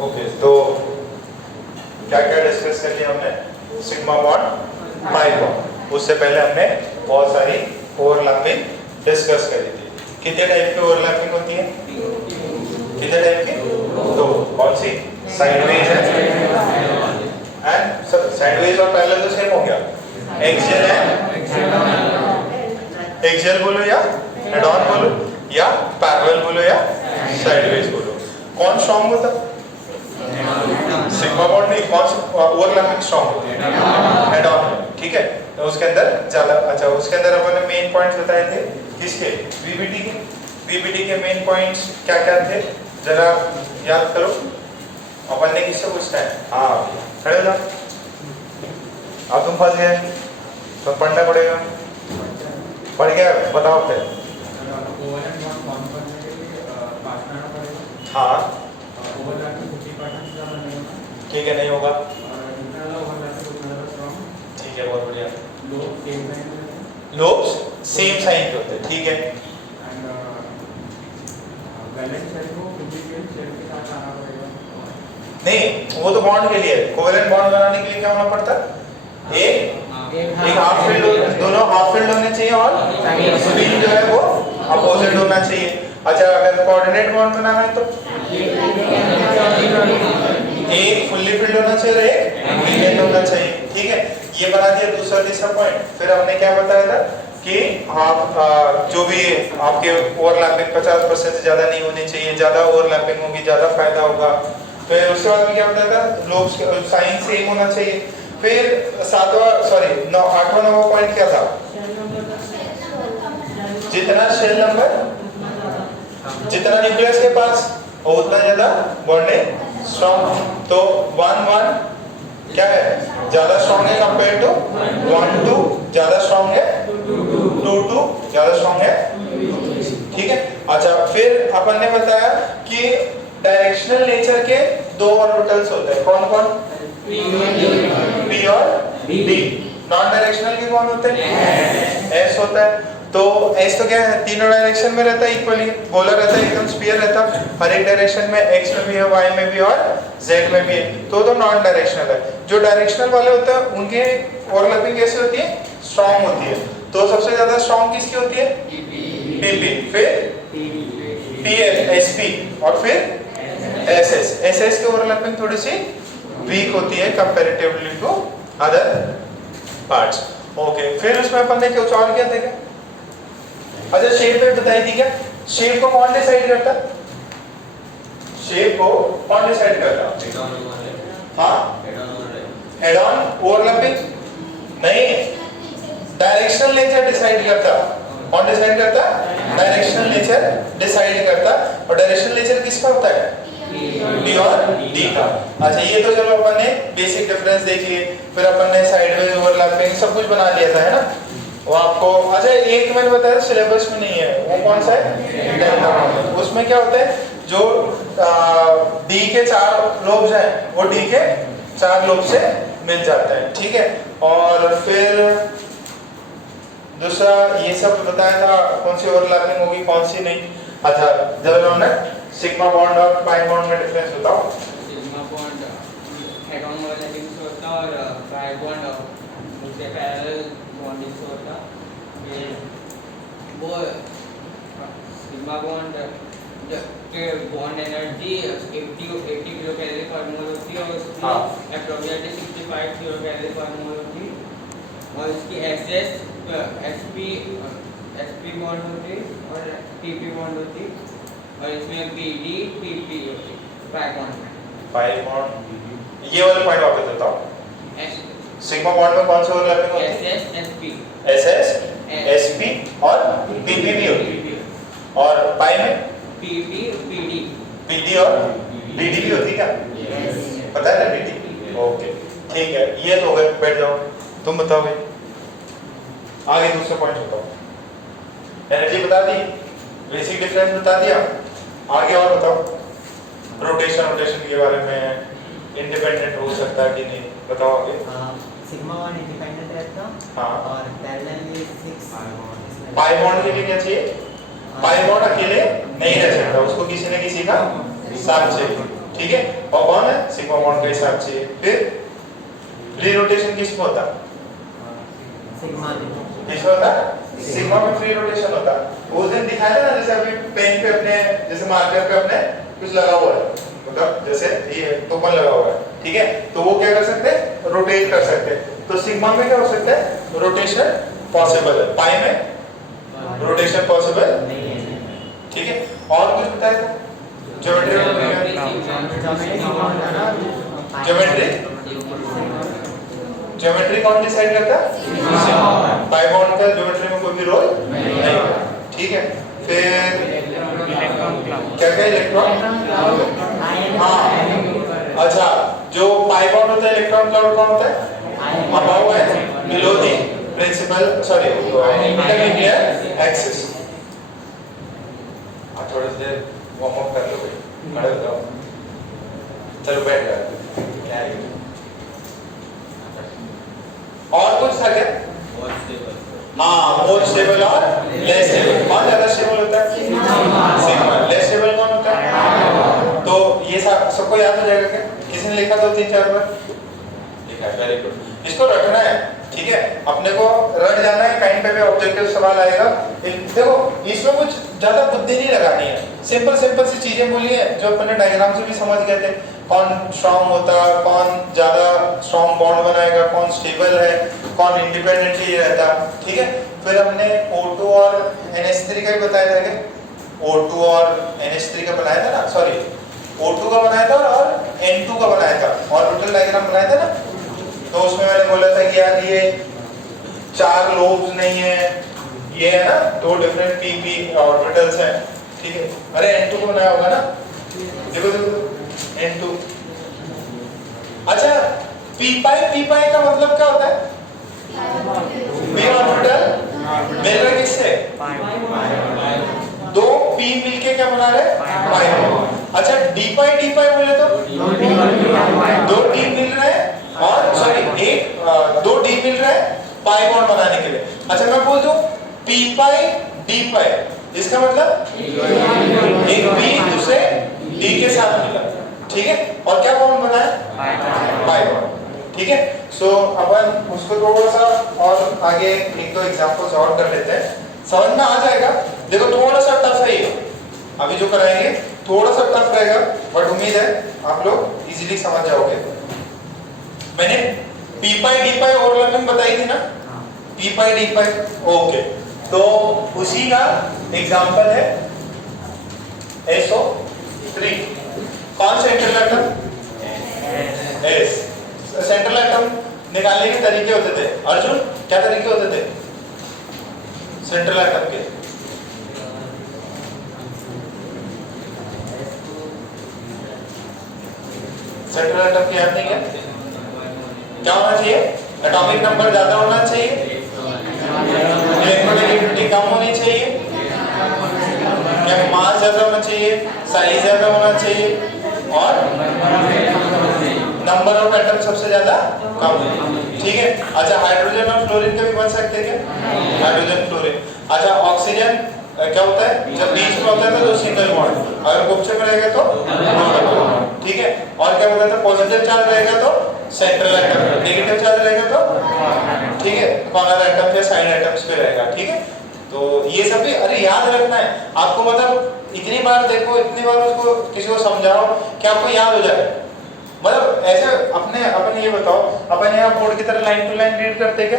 Okay, तो क्या क्या डिस्कस कर लिया हमने? Sigma bond, pi bond. उससे पहले हमने बहुत सारी ओवरलैपिंग डिस्कस करी थी। कितने टाइप की ओवरलैपिंग होती है? कितने टाइप की? दो। कौन सी? साइडवेज एंड साइडवेज और पैरेलल तो सेम हो गया। एक्सियल एंड एक्सियल बोलो या हेड ऑन बोलो या पैरेलल बोलो या साइडवेज बोलो। कौन स्ट्रॉन्ग होता? सिग्मा बॉन्ड नहीं, कौन ओवरलैपिंग स्ट्रॉन्ग होती है? Head on. ठीक है, तो उसके अंदर ज्यादा अच्छा, उसके अंदर अपन ने मेन पॉइंट्स बताए थे किसके? वीबीटी के। वीबीटी के मेन पॉइंट्स क्या क्या थे जरा याद करो। अपन ने किससे पूछना है? हाँ खड़े हो जाओ। अब तुम फंस गए तो पढ़ना पड़ेगा। पढ़ गया बताओ फिर। हाँ ठीक है, नहीं होगा। ठीक है, बहुत बढ़िया। लोब्स सेम साइन के होते हैं। ठीक है, नहीं वो तो बॉन्ड के लिए। कोवेलेंट बॉन्ड बनाने के लिए क्या होना पड़ता है? एक हाफ फील्ड, दोनों हाफ फील्ड होने चाहिए और स्पिन जो है वो अपोजिट होना चाहिए। अच्छा, अगर कोऑर्डिनेट बॉन्ड बनाना है तो एक फुल्ली फील्ड होना चाहिए और एक वीकेंड होना चाहिए। ठीक है, ये बना दिया दूसरा तीसरा पॉइंट। फिर हमने क्या बताया था कि आप जो भी आपके ओवरलैपिंग 50% से ज्यादा नहीं होनी चाहिए। ज्यादा ओवरलैपिंग होगी ज्यादा फायदा होगा। फिर उसके बाद में क्या बताया था? लोब्स साइन सेम होना चाहिए। फिर आठवां नंबर पॉइंट क्या था? जितना शेल नंबर, जितना न्यूक्लियस के पास और उतना ज्यादा बॉन्डिंग स्ट्रॉन्ग। तो 1 क्या है? ज्यादा स्ट्रॉन्ग है कंपेयर टू 1-2, ज्यादा स्ट्रॉन्ग है 2-2, ज्यादा स्ट्रॉन्ग है 2-3। ठीक है, अच्छा फिर अपन ने बताया कि डायरेक्शनल नेचर के दो ऑर्बिटल्स होते हैं। कौन कौन? पी और डी। नॉन डायरेक्शनल के कौन होते हैं? एस होता है। तो एस तो क्या है? तीनों डायरेक्शन में रहता है, इक्वली गोला रहता है, एकदम स्फीयर रहता है। हर एक डायरेक्शन में एक्स में भी है, वाई में भी और जेड में भी है। तो नॉन डायरेक्शनल है। जो डायरेक्शनल वाले होते हैं उनके ओवरलैपिंग कैसे होती है? स्ट्रॉन्ग होती है। तो सबसे ज्यादा स्ट्रॉन्ग किसकी होती है? पीपी, फिर पीएल, एसपी और फिर एसएस। एसएस की ओवरलैपिंग थोड़ी सी वीक होती है comparatively to other parts. Okay, फिर उसमें अपन ने कुछ और क्या देखा? अच्छा, शेप पे बताई थी क्या? शेप को कौन डिसाइड करता? शेप को कौन डिसाइड करता? हाँ, हेड ऑन ओवरलैपिंग नहीं, डायरेक्शनल नेचर डिसाइड करता। कौन डिसाइड करता? डायरेक्शनल नेचर डिसाइड करता। और डायरेक्शनल नेचर किसका होता है? पी और डी का। अच्छा, ये तो चलो अपन ने बेसिक डिफरेंस देख लिए। फिर अपन ने साइडवेज ओवरलैपिंग सब कुछ बना लिया था, है ना? वो आपको अच्छा एक मैंने बताया सिलेबस में नहीं है, वो कौन सा है? उसमें क्या होता है? जो डी के 4 लोब्स हैं वो डी के 4 लोब से मिल जाते हैं। ठीक है, और फिर दूसरा ये सब बताया था कौन सी ओवरलैपिंग होगी कौन सी नहीं। अच्छा, जब हमने सिग्मा बॉन्ड और पाई बॉन्ड में डिफरेंस बताओ। Sigma bond head on overlapping से होता और पाई बॉन्ड उसके पैरेलल बॉन्डिंग से होता। वो सिग्मा बॉन्ड के बॉन्ड एनर्जी 80 किलो कैलोरी पर मोल होती है और उसकी एप्रोक्सीमेटली 65 किलो कैलोरी पर मोल होती है। और इसकी एसपी बॉन्ड होती है और पीपी बॉन्ड होती है। और इसमें बीडी पीपी होती है पाई बॉन्ड। ये वाले पॉइंट वापस बताओ। सिग्मा बॉन्ड में कौन सी ओवरलैपिंग होती है? एसएस, एसपी और पीपी भी होती है। और पाई में पीपी, पीडी, पीडी और डीडी भी होती है क्या? पता है ना डीडी? ओके, ठीक है, ये तो हो गए। बैठ जाओ, तुम बताओ भाई आगे दूसरा पॉइंट बताओ। एनर्जी बता दी, बेसिक डिफरेंस बता दिया, आगे और बताओ। रोटेशन के बारे में, इंडिपेंडेंट हो सकता है कि नहीं, बताओ आगे। सिग्मा बॉन्ड इंडिपेंडेंट रहता। हाँ, और पैरेलल में 6 पाई बॉन्ड के लिए क्या चाहिए? पाई बॉन्ड अकेले नहीं रह सकता, उसको किसी न किसी का साथ चाहिए। ठीक है, और कौन है सिग्मा बॉन्ड के हिसाब से। फिर फ्री रोटेशन किसमें होता है? सिग्मा किसमें होता है? सिग्मा में फ्री रोटेशन होता है। उस दिन दिखाया था ना, जैसे अभी पेन पे अपने जैसे मार्कर पे अपने कुछ लगा हुआ है, मतलब जैसे ये टोकन लगा हुआ है, ठीक है, तो वो क्या कर सकते हैं? रोटेट कर सकते हैं। तो सिग्मा में क्या हो सकता है? रोटेशन पॉसिबल है, पाई में रोटेशन पॉसिबल नहीं है। ठीक है। और कुछ बताया था? ज्योमेट्री ज्योमेट्री कौन डिसाइड करता है? पाई बॉन्ड का ज्योमेट्री में कोई भी रोल नहीं होता, ठीक है। फिर क्या क्या इलेक्ट्रॉन, हाँ अच्छा, जो पाई बॉन्ड होता है इलेक्ट्रॉन क्लाउड कौन होता है? Above and below the principal sorry intermediate axis. थोड़ी देर वार्म अप कर लो भाई, खड़े हो जाओ, चलो बैठ जाओ। क्या है और कुछ था क्या? हाँ, मोर स्टेबल और लेस स्टेबल। कौन ज्यादा स्टेबल होता है? सिग्मा। लेस स्टेबल कौन होता है? तो ये सबको याद हो जाएगा क्या? किसी ने लिखा 2-3-4 बार लिखा है, वेरी गुड। इसको रटना है, ठीक है, अपने को रट जाना है, कहीं पे भी ऑब्जेक्टिव सवाल आएगा। देखो इसमें कुछ ज्यादा बुद्धि नहीं लगानी है, सिंपल सिंपल सी चीजें बोली है जो अपने डायग्राम से भी समझ गए थे। कौन स्ट्रॉन्ग होता, कौन ज्यादा स्ट्रॉन्ग बॉन्ड बनाएगा, कौन स्टेबल है, कौन इंडिपेंडेंटली रहता, ठीक है। फिर हमने O2 और NH3 का भी बताया था क्या? O2 और NH3 का बनाया था ना, सॉरी O2 का बनाया था और N2 का बनाया था, और ऑर्बिटल डायग्राम बनाया था ना। तो उसमें मैंने बोला था कि यार ये 4 लोब्स नहीं है, ये है ना 2 डिफरेंट p ऑर्बिटल्स हैं, ठीक है। अरे N2 को बनाया होगा ना, देखो देखो N2। अच्छा p पाई का मतलब क्या होता है? p ऑर्बिटल मिल रहा है किससे? 2 p मिलके क्या बना रहे? पाई। अच्छा d पाई बोले तो 2 d मिल रहा है, और सॉरी 2 d मिल रहा है पाई बॉन्ड बनाने के लिए। अच्छा मैं बोल दूं p पाई d पाई, इसका मतलब एक p दूसरे d के साथ मिला, ठीक है, और क्या बॉन्ड बना है? पाई बॉन्ड, ठीक है। सो अपन उसको थोड़ा सा और आगे 1-2 एग्जांपल्स और कर लेते हैं, समझ में आ जाएगा। देखो थोड़ा सा टफ है ये, अभी जो कराएंगे थोड़ा सा टफ रहेगा, बट उम्मीद है आप लोग इजीली समझ जाओगे। मैंने p पाई d पाई ओवरलैपिंग बताई थी ना, p पाई d पाई, ओके। तो उसी का एग्जांपल है SO3। कौन central atom? S। Central atom निकालने के तरीके होते थे अर्जुन, क्या तरीके होते थे सेंट्रल एटम के? सेंट्रल एटम की याद नहीं क्या? क्या होना चाहिए? एटॉमिक नंबर ज्यादा होना चाहिए, इलेक्ट्रोनेगेटिविटी कम होनी चाहिए, क्या मास ज्यादा होना चाहिए, साइज ज्यादा होना चाहिए, और नंबर ऑफ एटम सबसे ज्यादा कम होना, ठीक है। अच्छा हाइड्रोजन और फ्लोरीन के भी बन सकते हैं क्या? Hydrogen fluorine. अच्छा ऑक्सीजन क्या होता है? जब बीच में होता है तो सिंगल बॉन्ड, अगर गुच्छे में रहेगा तो डबल बॉन्ड, ठीक है। और क्या होता है? पॉजिटिव चार्ज रहेगा तो सेंट्रल एटम, नेगेटिव चार्ज रहेगा तो, ठीक है, कॉर्नर एटम या साइड एटम्स पे रहेगा, ठीक है। तो ये सब भी अरे याद रखना है आपको, मतलब इतनी बार देखो, इतनी बार उसको किसी को समझाओ कि आपको याद हो जाए। मतलब ऐसे अपन ये बताओ, अपन यहाँ बोर्ड की तरह लाइन टू लाइन रीड करते क्या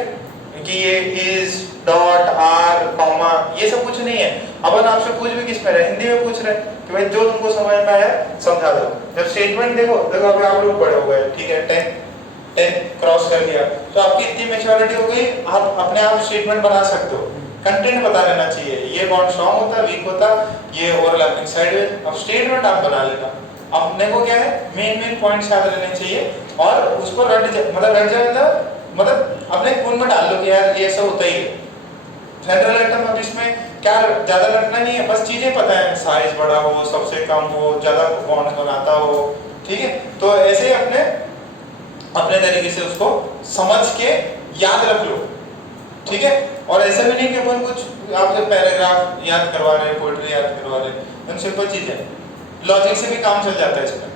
कि ये इज डॉट आर कॉमा, ये सब कुछ नहीं है। अपन आपसे पूछ भी किस में रहे? हिंदी में पूछ रहे कि भाई जो तुमको समझ में आया समझा दो। जब स्टेटमेंट देखो अभी आप लोग बड़े हो गए, ठीक है, 10 क्रॉस कर लिया, तो आपकी इतनी मैच्योरिटी हो गई, आप अपने आप स्टेटमेंट बना सकते हो। कंटेंट बता लेना चाहिए, ये बॉन्ड स्ट्रांग होता है, वीक होता, ये ओवरलैपिंग साइडवेज, अब स्टेटमेंट आप बना लेना। अपने को क्या है, मेन पॉइंट्स याद रहने चाहिए, और उसको रट जाए मतलब अपने खून में डाल लो कि यार ये सब होता ही है। सेंट्रल एटम, अब इसमें क्या ज्यादा रटना नहीं है, बस चीजें पता है, साइज बड़ा हो, सबसे कम हो, ज्यादा बॉन्ड बनाता हो, ठीक है। तो ऐसे ही अपने तरीके से उसको समझ के याद रख लो, ठीक है। और ऐसा भी नहीं कि अपन कुछ आपसे पैराग्राफ याद करवा रहे हैं, पोएट्री याद करवा रहे हैं, सिंपल चीज है, लॉजिक से भी काम चल जाता है इसमें।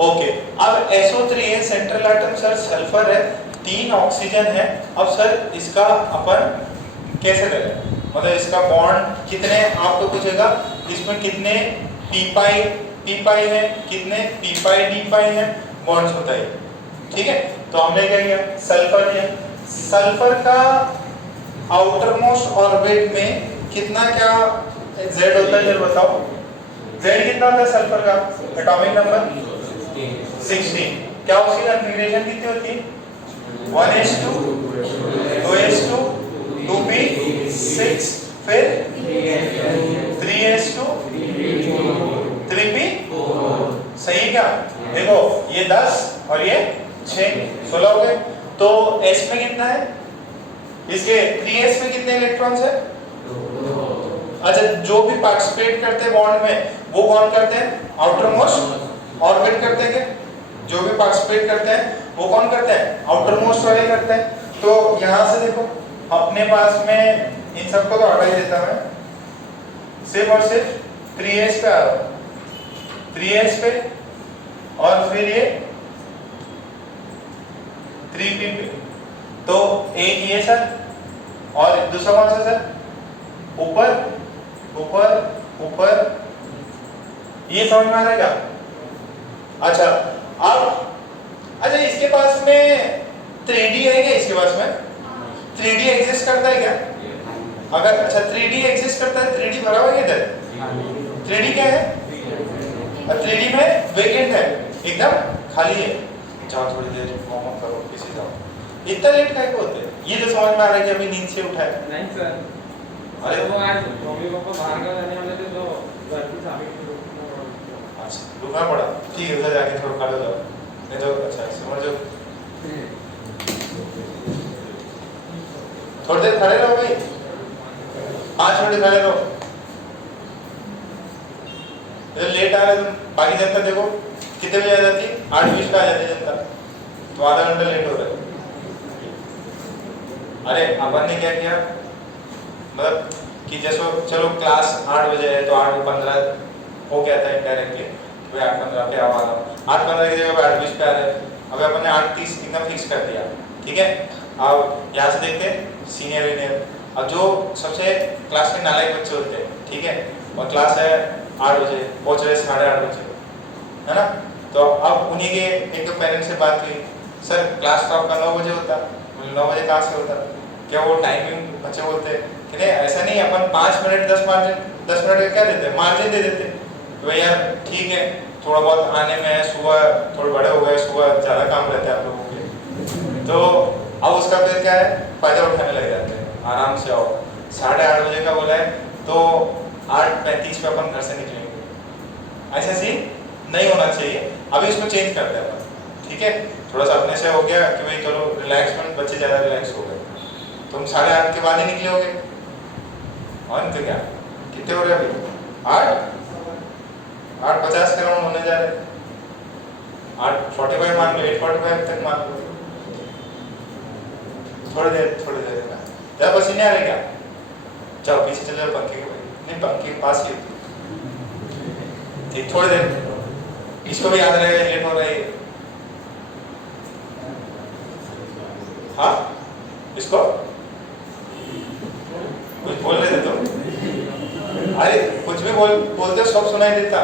ओके, अब SO3 central atom sir sulphur है, 3 ऑक्सीजन है। अब सर इसका अपन कैसे करें, मतलब इसका बॉन्ड कितने, आपको पूछेगा इसमें कितने p पाई है, कितने p पाई d पाई है, बॉन्ड्स होता है, ठीक है। तो हमने क्या किया, सल्फर लिया, सल्फर का आउटर मोस्ट ऑर्बिट में कितना क्या Z होता है, जरा बताओ Z कितना होता है सल्फर का, एटॉमिक नंबर 16। क्या उसकी कॉन्फ़िगरेशन कितनी होती है, 1s2 2s2 2p6 फिर 3s2 3p, सही क्या, देखो ये 10 और ये 6 16 हो गए। तो s में कितना है, इसके 3s में कितने इलेक्ट्रॉन्स है, अच्छा जो भी पार्टिसिपेट करते हैं बॉन्ड में वो कौन करते हैं, आउटर मोस्ट ऑर्बिट करते हैं क्या, जो भी पार्टिसिपेट करते हैं वो कौन करते हैं, आउटर मोस्ट वाले करते हैं। तो यहाँ से देखो अपने पास में इन सबको तो हटा ही देता मैं, सिर्फ और सिर्फ 3s पे आ रहा हूँ, 3s पे और फिर ये 3p पे। तो एक ये सर और दूसरा कौन सा सर, ऊपर ऊपर ऊपर, ये समझ में आ रहा है क्या। अच्छा अब अच्छा इसके पास में 3D है क्या, इसके पास में 3D एग्जिस्ट करता है क्या, अगर अच्छा 3D एग्जिस्ट करता है, 3D भरा हुआ है इधर, 3D क्या है, 3D में वेकेंट है, एकदम खाली है। जाओ थोड़ी देर वार्म अप करो, किसी जाओ, इतना लेट काहे को होते हैं, ये तो समझ में आ रहा है कि अभी नींद से उठा है। नहीं सर, अरे वो आज मम्मी पापा बाहर का जाने वाले थे तो घर की चाबी अच्छा रुकना पड़ा, ठीक है उधर जाके थोड़ा खड़े हो जाओ, नहीं तो अच्छा समझ जाओ, थोड़ी देर खड़े रहो भाई, 5 मिनट खड़े रहो, लेट आ रहे तुम, बाकी जनता देखो कितने बजे आ जाती है, 8:20 पे आ जाती है जनता, तो आधा घंटा लेट हो रहा है। अरे अपन ने क्या किया, मतलब कि जैसे चलो क्लास 8 बजे है तो 8:15 हो गया था इनडायरेक्टली, तो 8:15 पे आवा रहा हूँ, 8:15 की जगह 8:20 पे आ रहे हैं, अब अपन ने 8:30 एकदम फिक्स कर दिया, ठीक है। अब यहाँ से देखते हैं सीनियर वीनियर, अब जो सबसे क्लास में नालायक बच्चे होते हैं, ठीक है, और क्लास है 8 बजे, पहुँच रहे 8:30 बजे, है ना। तो अब उन्हीं के एक दो पेरेंट्स से बात हुई, सर क्लास तो आपका 9 बजे होता, 9 बजे कहाँ से होता, क्या वो टाइमिंग बच्चे बोलते हैं कि नहीं ऐसा नहीं, अपन 5 मिनट 10 मिनट क्या देते हैं, मार्जिन दे देते हैं, तो भाई यार ठीक है, थोड़ा बहुत आने में सुबह थोड़े बड़े हो गए, सुबह ज़्यादा काम रहता है आप लोगों के, तो अब उसका फिर क्या है, फ़ायदा उठाने लग जाते हैं, आराम से आओ, 8:30 बजे का बोला है तो 8:35 पे अपन घर से निकलेंगे, ऐसा सीन नहीं होना चाहिए। अभी इसको चेंज करते हैं अपन, ठीक है, थोड़ा सा अपने से हो गया कि भाई चलो रिलैक्समेंट, बच्चे ज़्यादा रिलैक्स हो गए, तुम 8:30 के बाद ही निकले होगे, और तो क्या कितने हो रहे अभी, 8:50 के राउंड होने जा रहे, 8:45 मान लो, 8:45 तक मान लो, थोड़ी देर ज़्यादा पसीने आ रहे क्या, जाओ पीछे चले जाओ पंखे के, नहीं पंखे के पास ही, ठीक थोड़ी देर, इसको भी याद रहेगा लेट हो रहा है, हाँ इसको कुछ बोल रहे थे तुम, अरे कुछ भी बोलते सब सुनाई देता,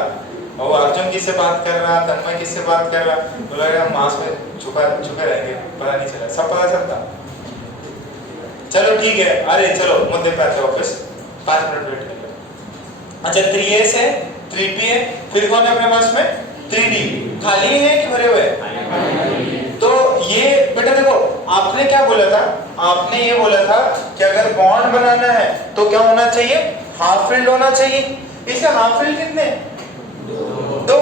और अर्जुन किससे बात कर रहा, तन्मय किससे बात कर रहा, तो लगा मांस में छुपे रहेंगे, पता नहीं चला, सब पता चलता। चलो ठीक है, अरे चलो मुद्दे पे आते वापस, 5 मिनट वेट कर लो। अच्छा 3s है, 3p है, फिर कौन है अपने पास में 3d, खाली है कि भरे हुए है, तो ये बेटा देखो आपने क्या बोला था, आपने ये बोला था कि अगर बॉन्ड बनाना है तो क्या होना चाहिए, हाफ फील्ड होना चाहिए, इसके हाफ फील्ड कितने, 2,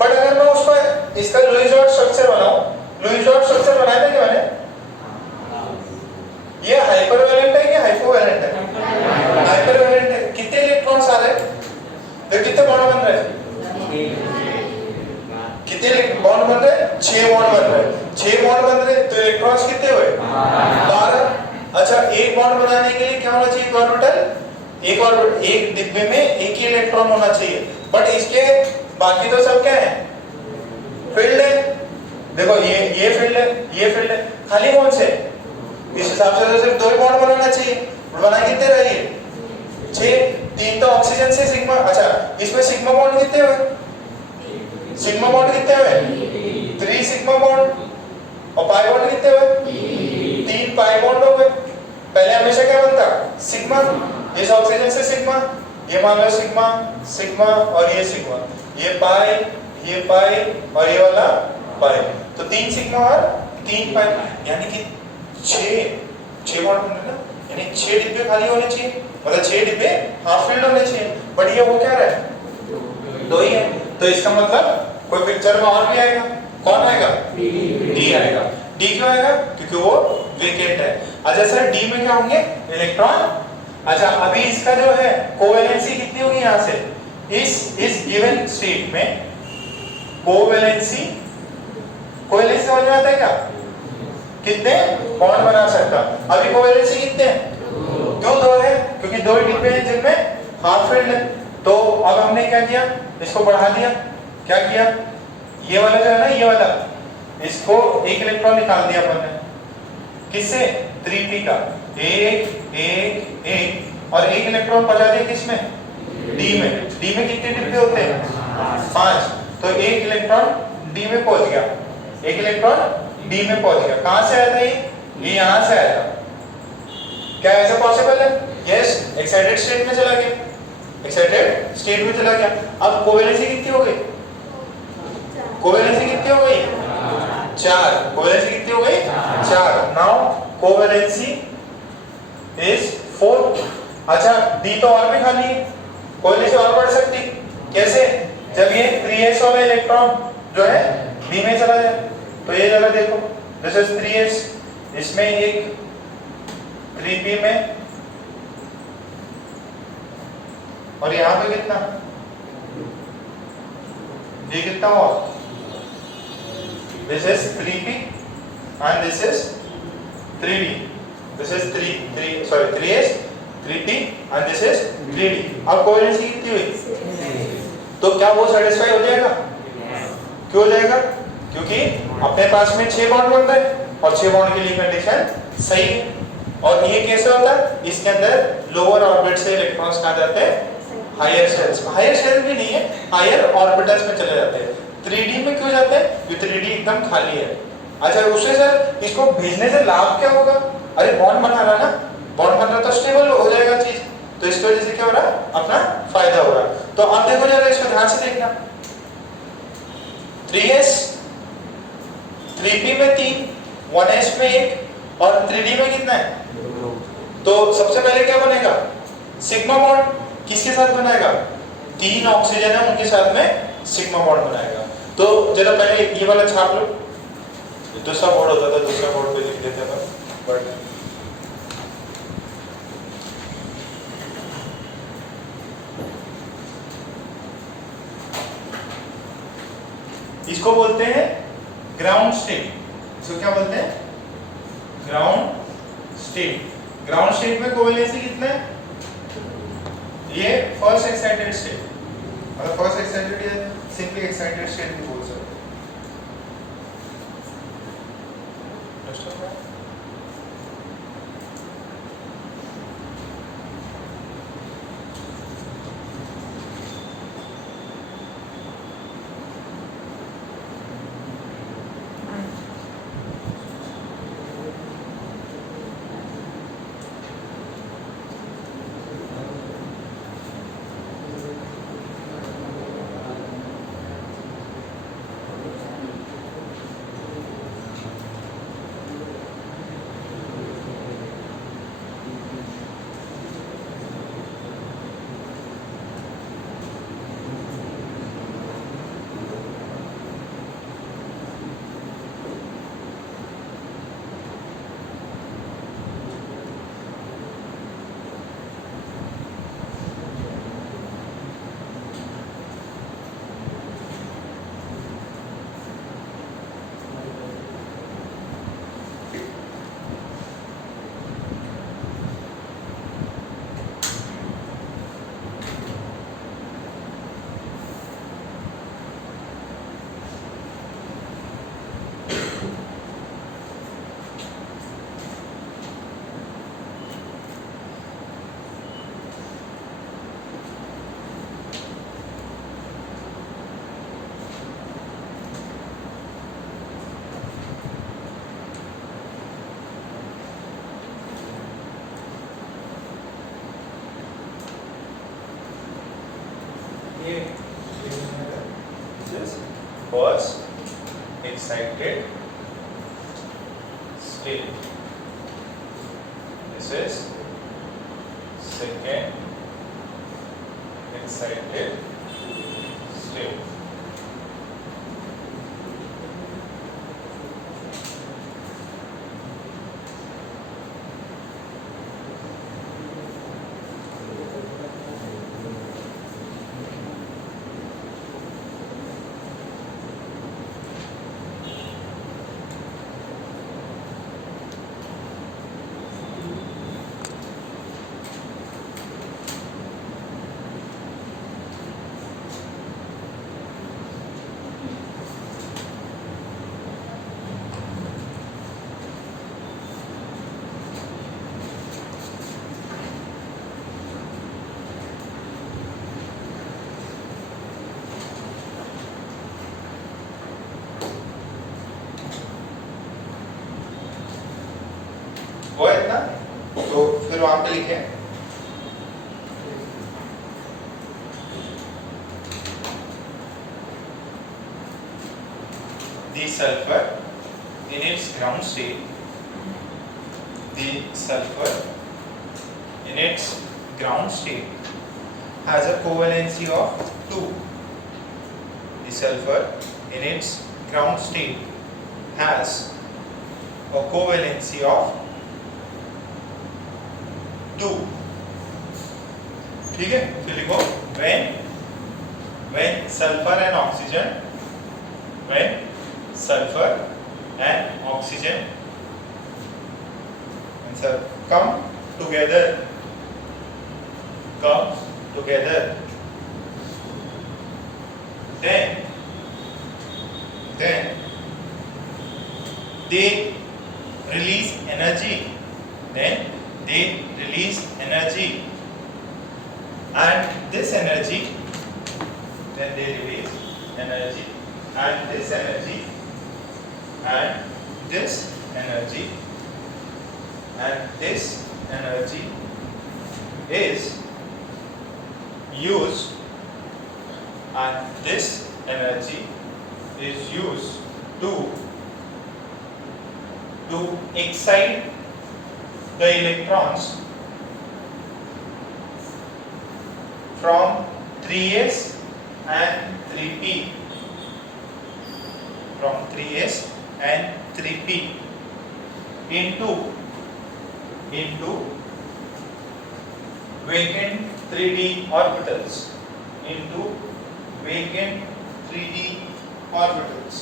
बट अगर मैं उसको इसका लुईस डॉट स्ट्रक्चर बनाऊं, लुईस डॉट स्ट्रक्चर बनाया था क्या मैंने, ये हाइपरवैलेंट है कि हाइपोवैलेंट है, हाइपरवैलेंट है, कितने इलेक्ट्रॉन्स आ रहे हैं, तो कितने बॉन्ड बन रहे हैं, कितने बॉन्ड बन रहे हैं, 6 बॉन्ड बन रहे हैं, 6 बॉन्ड बन रहे हैं, तो इलेक्ट्रॉन्स कितने हुए, 12। अच्छा एक बॉन्ड बनाने के लिए क्या होना चाहिए, ऑर्बिटल, एक डिब्बे में एक ही इलेक्ट्रॉन होना चाहिए, बट इसके बाकी तो सब क्या है फील्ड है, देखो ये फील्ड है, ये फील्ड है, खाली कौन से? इस हिसाब से तो सिर्फ 2 ही बॉन्ड बनाना चाहिए, बना कितने रही? 6, 3 तो ऑक्सीजन से सिग्मा, अच्छा इसमें सिग्मा बॉन्ड कितने हुए? सिग्मा बॉन्ड कितने हुए? 3 सिग्मा बॉन्ड, और पाई बॉन्ड कितने हुए? 3 पाई बॉन्ड हो गए। पहले हमेशा क्या बनता? सिग्मा, इस ऑक्सीजन से सिग्मा, ये मान लो सिग्मा, सिग्मा और ये सिग्मा, ये पाई और ये वाला पाई, तो 3 सिग्मा और 3 पाई, यानी कि 6 बॉन्ड बन रहे ना, यानी 6 डिब्बे खाली होने चाहिए, मतलब 6 डिब्बे हाफ फिल्ड होने चाहिए, बट ये हो क्या रहा है? 2 ही है, तो इसका मतलब कोई पिक्चर में और भी आएगा, कौन आएगा? डी आएगा। डी क्यों आएगा? क्योंकि वो वेकेंट है। अच्छा सर डी में क्या होंगे? इलेक्ट्रॉन। अच्छा अभी इसका जो है कोवैलेंसी कितनी होगी यहाँ से? इस गिवन स्टेट में कोवैलेंसी समझ में आता है क्या? कितने बॉन्ड बना सकता? अभी कोवैलेंसी कितने हैं? क्यों 2 है? क्योंकि 2 ही डिब्बे हैं जिनमें हाफ फील्ड है। तो अब हमने क्या किया? इसको बढ़ा दिया। क्या किया? ये वाला जो है ना, ये वाला, इसको 1 इलेक्ट्रॉन निकाल दिया अपन ने, किससे? 3p का, 1 और 1 इलेक्ट्रॉन पहुंचा दिया किसमें? डी में। डी में कितने डिब्बे होते हैं? 5, तो 1 इलेक्ट्रॉन डी में पहुंच गया, 1 इलेक्ट्रॉन डी में पहुंच गया। कहां से आया था ये यहां से आया था। क्या ऐसा पॉसिबल है? यस, एक्साइटेड स्टेट में चला गया, एक्साइटेड स्टेट में चला गया। अब कोवैलेंसी कितनी हो गई? कोवैलेंसी कितनी हो गई? 4। कोवैलेंसी कितनी हो गई? 4। Now covalency is 4। अच्छा डी तो और भी खाली है, कोवैलेंसी और बढ़ सकती, कैसे? जब ये 3s वाला इलेक्ट्रॉन जो है डी में चला जाए, तो ये जगह देखो, दिस इज 3s, इसमें एक 3p में, और यहाँ पे कितना? ये कितना हुआ? This is 3p and this is 3d. This is 3s, 3p and this is 3d. अब कोवैलेंसी कितनी हुई? तो क्या वो सेटिस्फाई हो जाएगा? क्यों हो जाएगा? क्योंकि अपने पास में 6 बॉन्ड बन रहे हैं और 6 बॉन्ड के लिए कंडीशन सही है। और ये कैसे होता है? इसके अंदर लोअर ऑर्बिट से इलेक्ट्रॉन्स कहाँ जाते हैं? Higher shells. हायर शेल भी नहीं है, हायर ऑर्बिटल्स में चले जाते हैं। 3D में क्यों जाते हैं? क्योंकि 3D एकदम खाली है। अच्छा उससे सर इसको भेजने से लाभ क्या होगा? अरे बॉन्ड बना रहा ना, बॉन्ड बन रहा तो स्टेबल हो जाएगा चीज, तो इसकी वजह से क्या हो रहा? अपना फायदा हो रहा। तो आप देखो जरा इसको ध्यान से देखना, 3s, 3p में 3, 1s में 1 और 3d में कितना है? तो सबसे पहले क्या बनेगा? Sigma bond. किसके साथ बनाएगा? 3 ऑक्सीजन है उनके साथ में सिग्मा बॉन्ड बनाएगा। तो जरा पहले ये वाला छाप लो, दूसरा बोर्ड होता था, दूसरा बोर्ड पे लिख देते हैं बट इसको बोलते हैं ग्राउंड स्टेट। इसको क्या बोलते हैं? Ground state. ग्राउंड स्टेट में कोवैलेंसी कितना है? ये फर्स्ट एक्साइटेड स्टेट, मतलब फर्स्ट एक्साइटेड या सिंपली एक्साइटेड स्टेट भी बोल सकते हैं। excited state. This is second excited state. वो है इतना, तो फिर वहां पे लिखे the sulfur in its ground state, the sulfur in its ground state has a covalency of 2. The sulfur in its ground state has a covalency of 2. ठीक है, फिर लिखो when sulfur and oxygen, when sulfur and oxygen come together, then they release energy, and this energy, and this energy is used, to excite the electrons from 3s and 3p, into vacant 3d orbitals, into vacant 3d orbitals.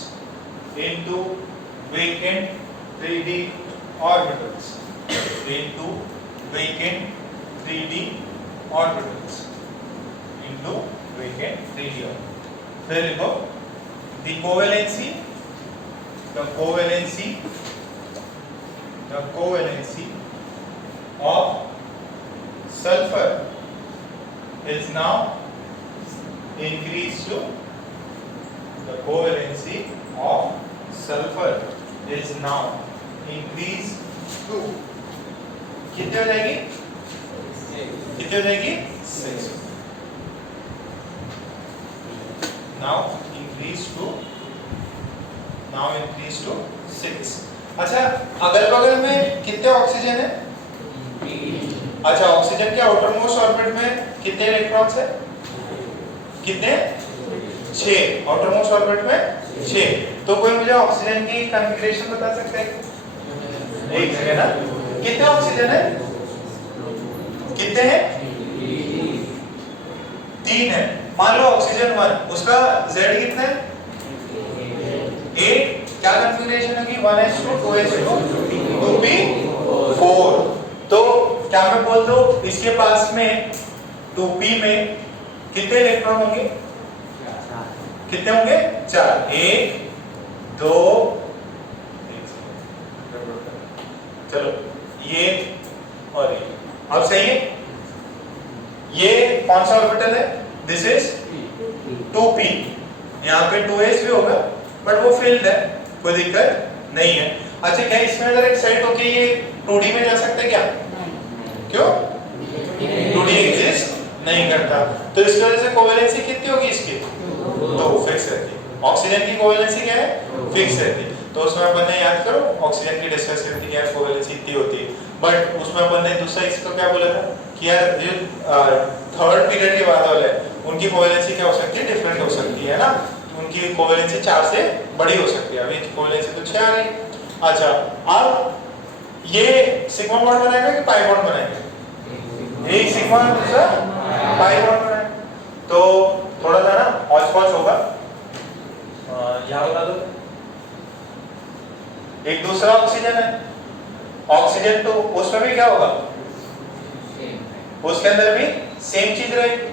फिर लिखो the covalency of sulfur is now increased to, कितने हो जाएगी? 6. Now increase to 6. अच्छा, अगल बगल में कितने ऑक्सीजन है? अच्छा, ऑक्सीजन के आउटर मोस्ट ऑर्बिट में कितने इलेक्ट्रॉन्स है? कितने? 6. आउटर मोस्ट ऑर्बिट में 6. तो कोई मुझे ऑक्सीजन की कॉन्फ़िगरेशन बता सकता है? एक सेकंड ना, कितने ऑक्सीजन है? कितने हैं? 3 है। मान लो ऑक्सीजन 1, उसका Z कितना है? 8. क्या कॉन्फ़िगरेशन होगी? 1s2 2s2 2p4. तो क्या मैं बोल दूं इसके पास में 2p में कितने इलेक्ट्रॉन होंगे? कितने होंगे? 4. 1 2, चलो ये और ये अब सही है। ये कौन सा ऑर्बिटल है? This is 2p। यहाँ पे 2s भी होगा बट वो फिल्ड है, कोई दिक्कत नहीं है। अच्छा, क्या इसमें अगर एक्साइट होके ये 2d में जा सकता है क्या? क्यों? 2d एग्जिस्ट नहीं करता, तो इसकी वजह से कोवेलेंसी कितनी होगी इसकी? 2 फिक्स रहती है। ऑक्सीजन की कोवेलेंसी क्या है? फिक्स रहती है। तो उसमें अपन ने याद करो ऑक्सीजन की डिस्कस करती है कोवेलेंसी इतनी होती है, बट उसमें अपन ने दूसरा इसको क्या बोला था कि यार जो थर्ड पीरियड के बाद वाले उनकी कोवेलेंसी क्या हो सकती है? डिफरेंट हो सकती है ना, उनकी कोवेलेंसी 4 से बड़ी हो सकती है। अभी कोवेलेंसी तो 6 आ गई। अच्छा, अब ये सिग्मा बॉन्ड बनाएगा कि पाई बॉन्ड बनाएगा? एक सिग्मा दूसरा पाई बॉन्ड बनाएगा, तो थोड़ा सा ना हौच पौच होगा। यहाँ बता दो, एक दूसरा ऑक्सीजन है, ऑक्सीजन तो उसमें भी क्या होगा? उसके अंदर भी सेम चीज रहेगी।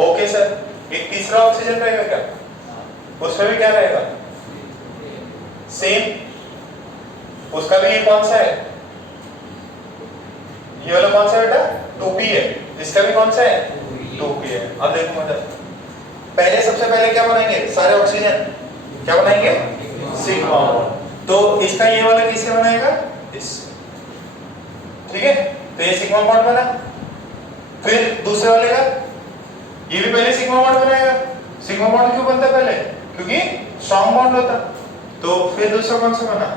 ओके सर, एक तीसरा ऑक्सीजन रहेगा क्या? उसमें भी क्या रहेगा? सेम। उसका भी ये कौन सा है? ये वाला कौन सा है बेटा? 2p है। इसका भी कौन सा है? 2p है। अब देखो मतलब पहले सबसे पहले क्या बनाएंगे? सारे ऑक्सीजन क्या बनाएंगे? Sigma bond. तो इसका ये वाला किससे बनाएगा? इससे। ठीक है, तो ये सिग्मा बॉन्ड बना। फिर दूसरे वाले का ये भी पहले सिग्मा बॉन्ड बनाएगा। सिग्मा बॉन्ड क्यों बनता पहले? क्योंकि स्ट्रॉन्ग बॉन्ड होता। तो फिर दूसरा कौन सा बना?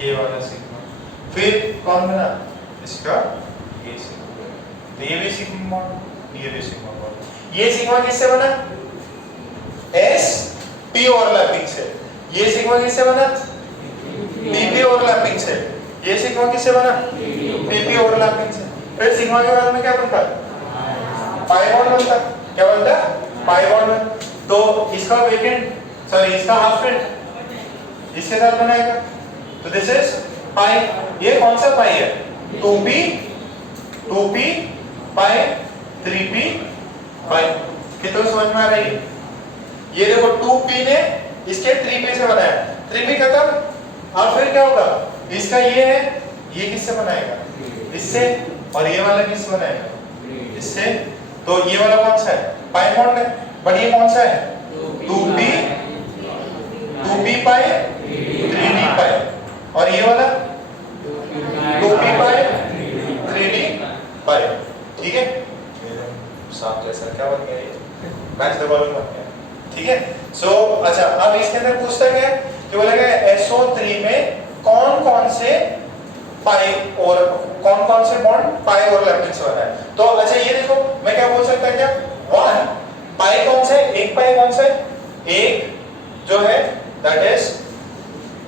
ये वाला सिग्मा। फिर कौन बना? इसका ये सिग्मा। तो ये भी सिग्मा बॉन्ड, ये भी सिग्मा बॉन्ड। ये सिग्मा किससे बना? एस पी ओवरलैपिंग से। ये सिग्मा किससे बना? पीपी ओवरलैपिंग से। ये सिग्मा किससे बना? पीपी ओवरलैपिंग से। फिर सिग्मा के बाद में क्या बनता? पाई बॉन्ड बनता। क्या बनता? Pi bond. तो इसका वेकेंट सॉरी इसका हाफ फिट इसके साथ बनाएगा। तो दिस इज पाई। ये कौन सा पाई है? 2p पाई 3p पाई। कितना समझ में आ रही है? ये देखो 2p ने इसके 3p से बनाया, 3p खत्म। अब फिर क्या होगा? इसका ये है, ये किससे बनाएगा? इससे। और ये वाला किससे बनाएगा? इससे। तो ये वाला कौन सा है? पाई बॉन्ड है। बट ये कौन सा है? 2p पाई 3d पाई। और ये वाला 2p पाई 3d पाई। ठीक है, साफ जैसा क्या बन गया? ये मैच द बॉल बन गया। ठीक है, सो अच्छा, अब इसके अंदर पूछता क्या है कि बोलेगा SO3 में कौन कौन से पाई और कौन कौन से बॉन्ड पाई ओवरलैपिंग से बना है। तो अच्छा ये देखो, मैं क्या बोल सकता है क्या? 1 पाई कौन सा है? एक पाई कौन सा है? एक जो है that is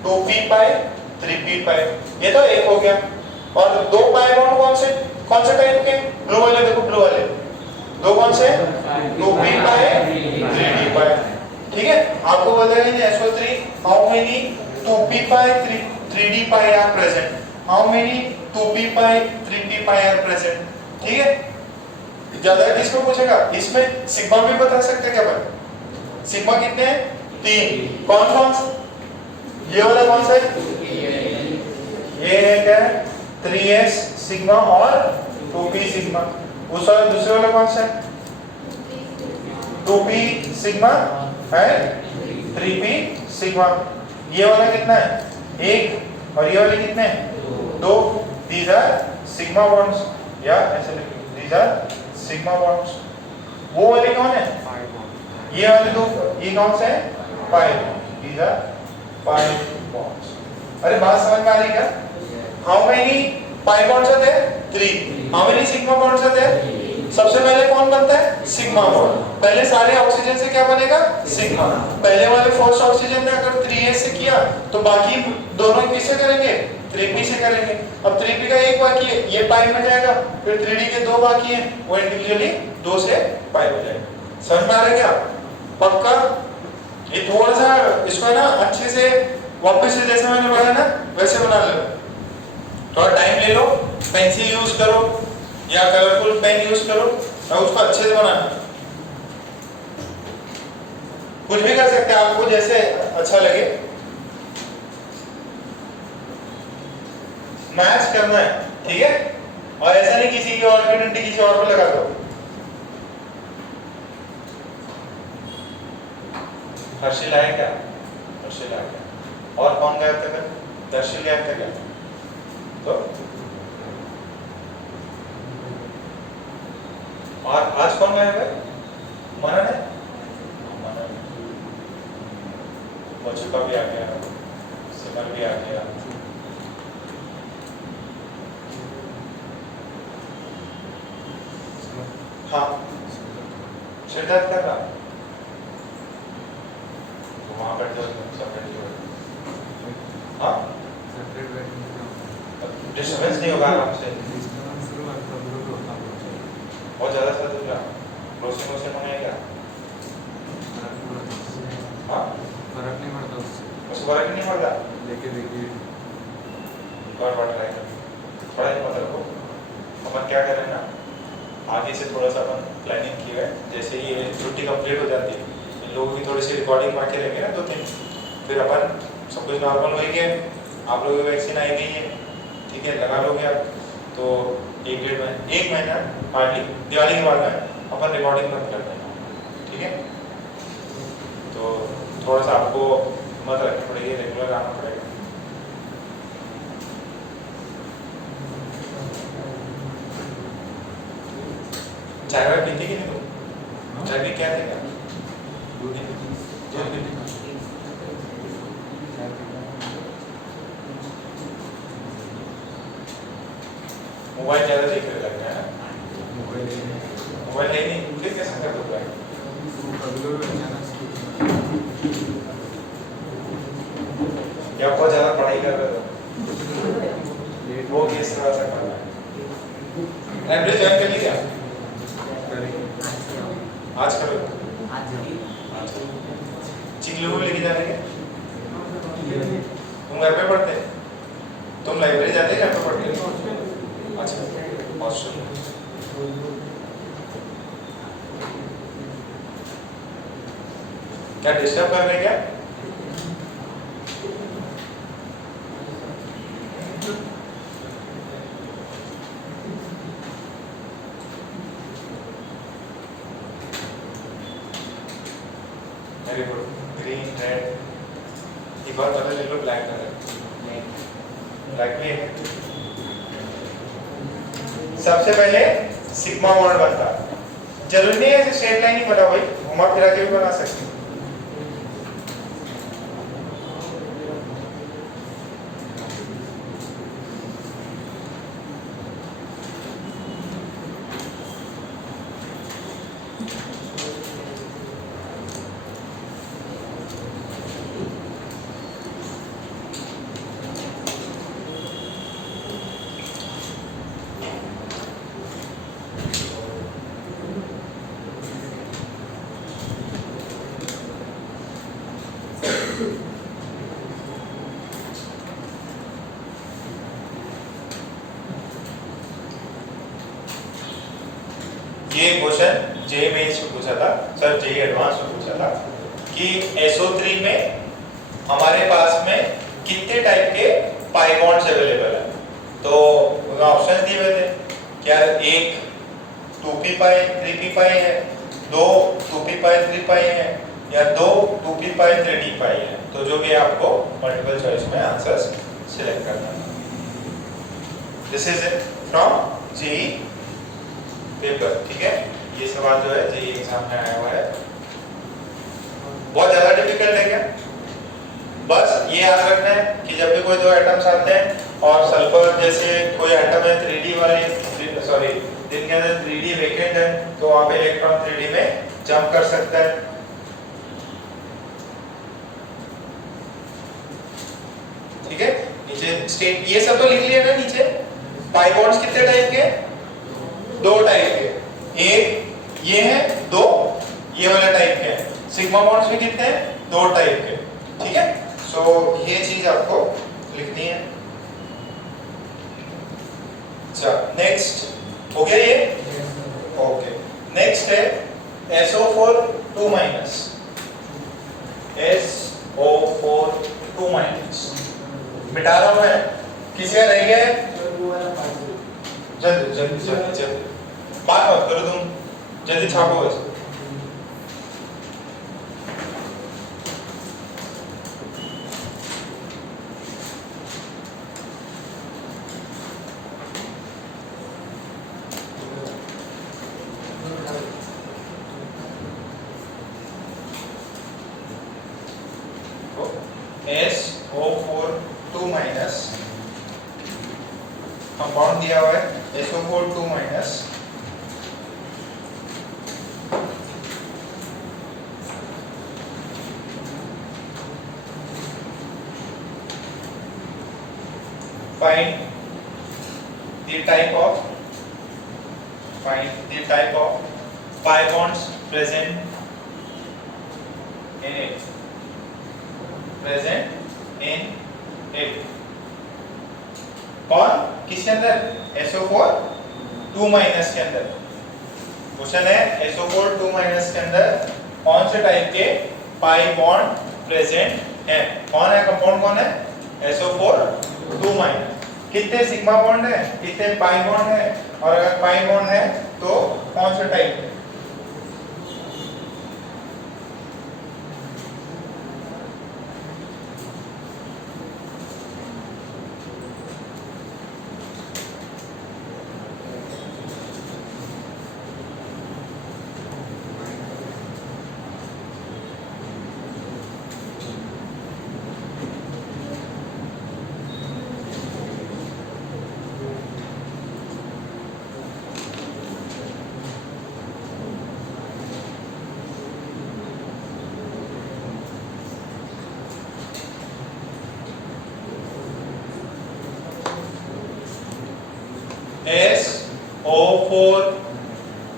2p pi 3p पाई। ये तो एक हो गया। और दो पाई बॉन्ड कौन से टाइप के? ब्लू वाले देखो, ब्लू वाले दो कौन से? 2p पाई 3d पाई। ठीक है, आपको बोलेगा in SO3 how many 2p pi 3d pi are present, how many 2p pi 3p pi are present. ठीक है, ज्यादा किसको पूछेगा? इसमें सिग्मा भी बता सकते हैं क्या भाई? सिग्मा कितने हैं? 3। कौन कौन सा? ये वाला कौन सा है? ये है क्या? 3s सिग्मा और 2p सिग्मा। उस वाला दूसरे वाला कौन सा है? 2p सिग्मा है 3p सिग्मा। ये वाला कितना है? 1। और ये वाले कितने हैं? 2। these are sigma bonds या ऐसे लिखो, these are sigma bonds। वो वाले कौन है? ये वाले दो, ये कौन से हैं? pi। these are pi bonds। अरे बात समझ में आ रही क्या? how many pi bonds are there? 3। how many sigma bonds are there? सबसे पहले कौन बनता है? Sigma bond. पहले सारे ऑक्सीजन से क्या बनेगा? सिग्मा। पहले वाले फर्स्ट ऑक्सीजन ने अगर 3s से किया तो बाकी दोनों किससे करेंगे? 3p से करेंगे। अब 3p का एक बाकी है, ये पाई में जाएगा। फिर 3d के दो बाकी हैं, वो इंडिविजुअली 2 से पाई में जाएगा। समझ में आ रहा है क्या? पक्का? ये थोड़ा सा इसको ना अच्छे से वापस से जैसे मैंने बनाया ना वैसे बना लो। थोड़ा टाइम ले लो, पेंसिल यूज करो या कलरफुल पेन यूज करो और उसको अच्छे से बनाना। कुछ भी कर सकते हैं, आपको जैसे अच्छा लगे। मैच करना है, ठीक है? और ऐसा नहीं किसी की और की डंडी किसी और पे लगा दो। हर्षिल आया क्या? हर्षिल आया क्या? और कौन गया था? दर्शिल गया था क्या? तो और आज कौन गया है? मनन है? मनन। मजुका भी आ गया, सिमर भी आ गया। हाँ सिद्धार्थ का था तो वहाँ पर जो सेपरेट जो हाँ डिस्टर्बेंस नहीं होगा आराम से, बहुत ज़्यादा सर होगा रोशनी रोशनी मंगाएगा। हाँ फर्क नहीं पड़ता उससे, उसको फर्क नहीं पड़ता। लेके देखिए बार बार ट्राई कर, थोड़ा ही पता रखो। अपन क्या करें ना, आगे से थोड़ा सा अपन प्लानिंग की है, जैसे ही ये छुट्टी कंप्लीट हो जाती है इन लोगों की थोड़ी सी रिकॉर्डिंग बाकी रहेंगे ना 2-3, फिर अपन सब कुछ नॉर्मल हो गया, आप लोगों की वैक्सीन आई गई है, ठीक है लगा लोगे आप, तो 1 महीना हार्डली दिवाली के बाद में अपन रिकॉर्डिंग बंद कर देंगे, ठीक है। तो थोड़ा सा आपको मत रखनी पड़ेगी, रेगुलर आना पड़ेगा। चाय वाय पीती कि नहीं तुम? चाय भी क्या थे क्या? दूध मोबाइल ज़्यादा देखने लग गया है, मोबाइल नहीं फिर कैसे कर दो भाई? या बहुत ज़्यादा पढ़ाई कर रहे हो वो किस तरह से करना है? लाइब्रेरी ज्वाइन कर ली क्या? आज करो। चिंगलू में लेके जाने के तुम घर पे पढ़ते, तुम लाइब्रेरी जाते घर पे पढ़ते? अच्छा हॉस्टल। क्या डिस्टर्ब कर रहे क्या? वेरी गुड, ग्रीन रेड, एक बार कलर ले लो, ब्लैक कलर, ब्लैक भी है। सबसे पहले सिग्मा बॉन्ड बनता, जरूरी नहीं है ऐसे स्ट्रेट लाइन ही बना, भाई घुमा फिरा के भी बना सकते हैं। ये क्वेश्चन जे मेंस में पूछा था सर, जे एडवांस में पूछा था कि SO3 में हमारे पास में कितने टाइप के पाई बॉन्ड्स अवेलेबल है। तो ऑप्शन दिए हुए थे, क्या एक 2p पाई 3p पाई है, 2 2p पाई 3 पाई है, या 2 2p पाई 3d पाई है। तो जो भी आपको मल्टीपल चॉइस में आंसर्स सिलेक्ट करना है। This is it from JEE paper, ठीक है। ये सवाल जो है जेईई एग्जाम में आया हुआ है, बहुत ज्यादा डिफिकल्ट है क्या? बस ये याद रखना है कि जब भी कोई दो एटम्स आते हैं और सल्फर जैसे कोई एटम है 3D वाले, सॉरी जिनके अंदर 3D वेकेंट है, तो वहां पे इलेक्ट्रॉन 3D में जंप कर सकता है। ठीक है, नीचे स्टेट ये सब तो लिख लिया ना नीचे। पाई बॉन्ड्स कितने टाइप के? 2 टाइप के, एक ये है, 2 ये वाला टाइप के हैं। सिग्मा बॉन्ड्स भी कितने हैं? 2 टाइप के, ठीक है। सो ये चीज आपको लिखनी है। अच्छा नेक्स्ट हो गया ये, ओके। नेक्स्ट है SO4 2 माइनस, SO4 2 माइनस मिटा रहा हूं मैं, किसी का रह गया है? जल्दी जल्दी जल्दी जल्दी बात मत करो तुम, जल्दी छापो बस। SO4 2 माइनस, कंपाउंड दिया हुआ है SO4 2 minus, find the type of pi bonds present in it, और किसके अंदर? SO4 2 माइनस के अंदर। क्वेश्चन है SO4 2 माइनस के अंदर कौन से टाइप के पाई बॉन्ड प्रेजेंट है? कौन है कंपाउंड? कौन है? SO4 2 minus. कितने सिग्मा बॉन्ड है, कितने पाई बॉन्ड है, और अगर पाई बॉन्ड है तो कौन सा टाइप है? SO4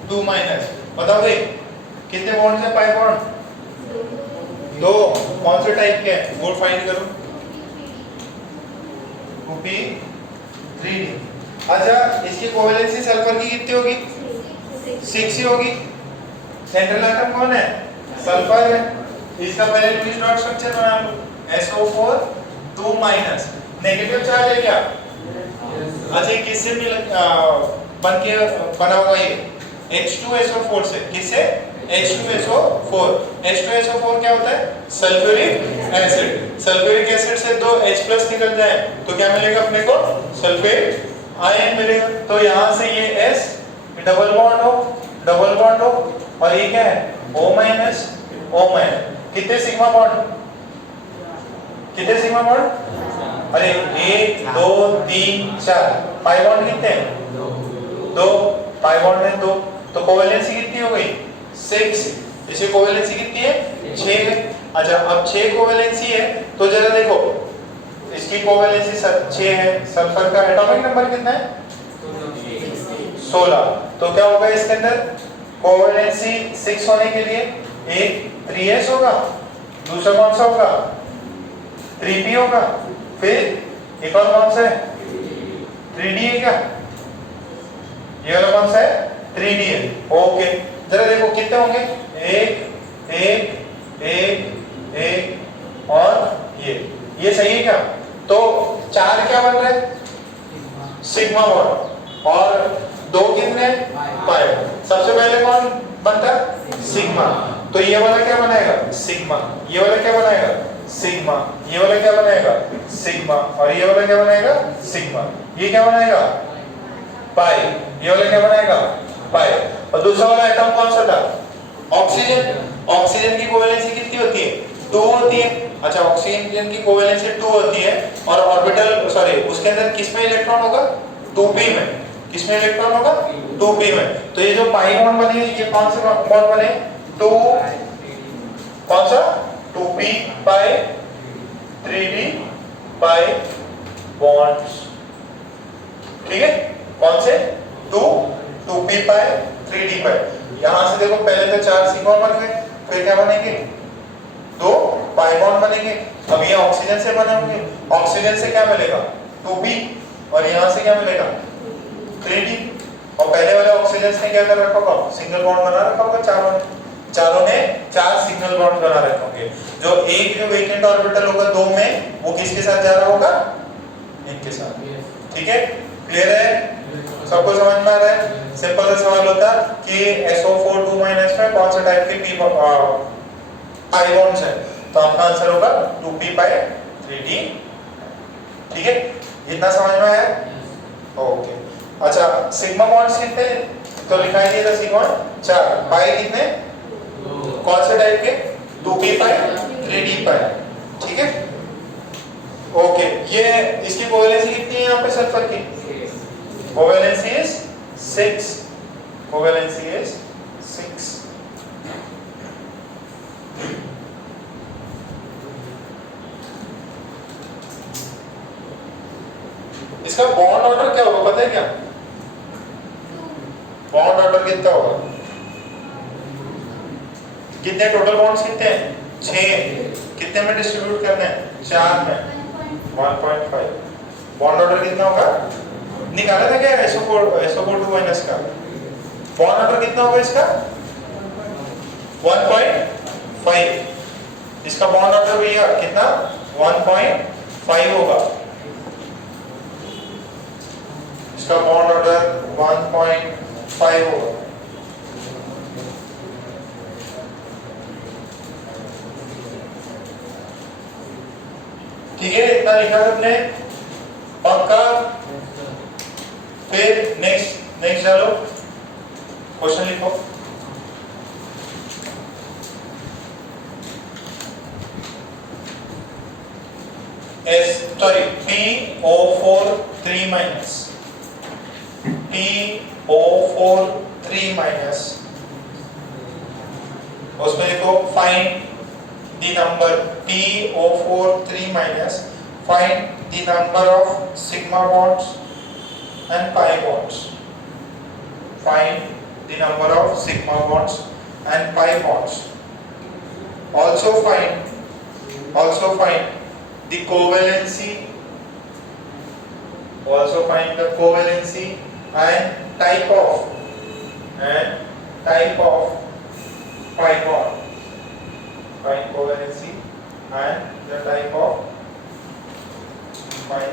2 minus. बताओ भाई कितने बॉन्ड है पाई बॉन्ड? दो। कौन से टाइप के हैं वो फाइंड करो। 2p3d। अच्छा इसकी कोवेलेंसी सल्फर की कितनी होगी? 6 ही होगी। सेंट्रल एटम कौन है? सल्फर है। इसका पहले लुईस डॉट स्ट्रक्चर बना लो। SO4 2 माइनस, नेगेटिव चार्ज है क्या? अच्छा किससे मिल बन के बना हुआ ये? H2SO4 से। किससे? H2SO4। H2SO4 क्या होता है? Sulphuric acid. सल्फ्यूरिक एसिड से दो H+ निकल जाए तो क्या मिलेगा अपने को? सल्फेट आयन मिलेगा। तो यहाँ से ये S डबल बॉन्ड हो, और ये क्या है? O minus. कितने सिग्मा बॉन्ड? अरे 1 2 3 4 पाई बॉन्ड कितने हैं? 2 पाई बॉन्ड है 2। तो कोवेलेंसी कितनी हो गई? 6। इसे कोवेलेंसी कितनी है? 6 है। अच्छा अब 6 कोवेलेंसी है तो जरा देखो इसकी कोवेलेंसी 6 है। सल्फर का एटॉमिक नंबर कितना है? 16। तो क्या होगा इसके अंदर? कोवेलेंसी 6 होने के लिए एक 3s होगा, दूसरा कौन सा होगा? 3p होगा, फिर एक और कौन सा है? 3d है क्या? ये वाला कौन सा है? 3d है। ओके जरा देखो कितने होंगे? 1 और ये सही है क्या? तो 4 क्या बन रहे हैं? सिग्मा बॉन्ड, और 2 कितने? पाई। सबसे पहले कौन बनता है? सिग्मा। तो ये वाला क्या बनाएगा? सिग्मा। ये वाला क्या बनाएगा? सिग्मा। ये वाला क्या बनाएगा? सिग्मा। और ये वाला क्या बनाएगा? सिग्मा। ये क्या बनाएगा? पाई। ये वाला क्या बनाएगा? पाई। और दूसरा वाला एटम कौन सा था? ऑक्सीजन। ऑक्सीजन की कोवेलेंसी कितनी होती है? 2 होती है। अच्छा ऑक्सीजन की कोवेलेंसी 2 होती है और ऑर्बिटल उसके अंदर किस में इलेक्ट्रॉन होगा? 2p में। किस में इलेक्ट्रॉन होगा? 2p में। तो ये जो पाई बॉन्ड बने ये कौन से बॉन्ड बने? 2 कौन सा? 2p pi 3d pi bonds. ठीक है कौन से? 2p पाई 3d पाई। यहां से देखो पहले तो 4 सिग्मा बन गए, फिर क्या बनेंगे? 2 पाई बॉन्ड बनेंगे। अब ये ऑक्सीजन से बने होंगे। ऑक्सीजन से क्या मिलेगा? 2p, और यहां से क्या मिलेगा? 3d। और पहले वाले ऑक्सीजन ने क्या कर रखा होगा? सिंगल बॉन्ड बना रखा होगा। चारों ने 4 सिंगल बॉन्ड बना रखे होंगे। जो वेकेंट ऑर्बिटल होगा 2 में वो किसके साथ जा रहा होगा? इनके साथ। ठीक है क्लियर है? सबको समझ में आ रहा है? सिंपल सा सवाल होता कि SO4 2 माइनस में कौन सा टाइप के पाई बॉन्ड्स है? तो आपका आंसर होगा 2p पाई 3d। ठीक है इतना समझ में आया? ओके अच्छा सिग्मा बॉन्ड्स कितने? तो लिखाई दिया था सिग्मा 4। पाई कितने? कौन से टाइप के? 2p पाई 3d पाई। ठीक है ये इसकी कोवेलेंसी कितनी है यहाँ पे सल्फर की? Covalency is 6, covalency is 6। इसका बॉन्ड ऑर्डर क्या होगा पता है क्या? बॉन्ड ऑर्डर कितना होगा? कितने टोटल बॉन्ड्स कितने हैं? 6। कितने में डिस्ट्रीब्यूट करने हैं? 4 में 1.5। बॉन्ड ऑर्डर कितना होगा? निकाला था क्या SO4 2 माइनस का? बॉन्ड ऑर्डर कितना होगा इसका? 1.5। इसका बॉन्ड ऑर्डर भैया कितना? 1.5 होगा। इसका बॉन्ड ऑर्डर 1.5 होगा। ठीक है, इतना लिखा तुमने पक्का? फिर नेक्स्ट डालो, क्वेश्चन लिखो। PO4 3 माइनस PO4 3 माइनस उसमें लिखो find the number PO4 3 minus, find the number of sigma bonds and pi bonds. Find the number of sigma bonds and pi bonds. Also find the covalency. Also find the covalency and type of pi bond. Find covalency and the type of pi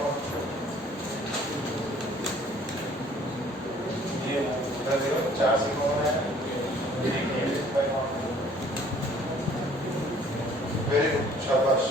bond. ये उधर देखो 4 sigma है। Very good, शाबाश।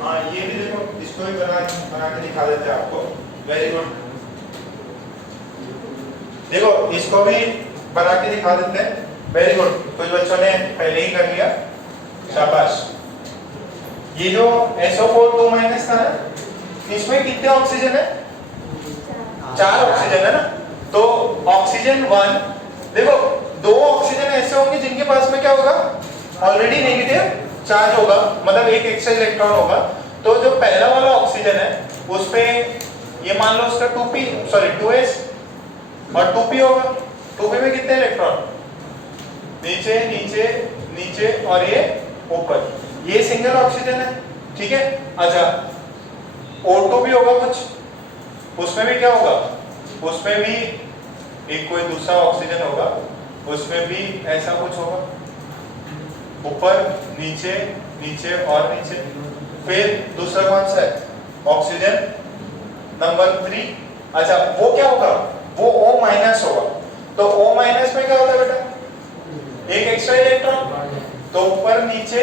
हाँ, ये भी देखो, इसको भी बना के दिखा देते हैं आपको। Very good. देखो इसको भी बना के दिखा देते हैं। वेरी गुड, कुछ बच्चों ने पहले ही कर लिया, शाबाश। ये जो SO4 2 माइनस था ना, इसमें कितने ऑक्सीजन है? 4 ऑक्सीजन है ना। तो ऑक्सीजन 1, देखो 2 ऑक्सीजन ऐसे होंगे जिनके पास में क्या होगा? ऑलरेडी नेगेटिव चार्ज होगा, मतलब एक एक्स्ट्रा इलेक्ट्रॉन होगा। तो जो पहला वाला ऑक्सीजन है उस पे ये मान लो उसका 2s और 2p होगा। 2p में कितने इलेक्ट्रॉन? नीचे नीचे नीचे और ये ऊपर। ये सिंगल ऑक्सीजन है, ठीक है। अच्छा, O2 भी होगा कुछ, उसमें भी क्या होगा? उसमें भी एक कोई दूसरा ऑक्सीजन होगा, उसमें भी ऐसा कुछ होगा, ऊपर नीचे नीचे और नीचे। फिर दूसरा कौन सा है? Oxygen number 3। अच्छा, वो क्या होगा? वो O माइनस होगा। तो O माइनस में क्या होता है बेटा? एक एक्स्ट्रा इलेक्ट्रॉन। तो ऊपर नीचे,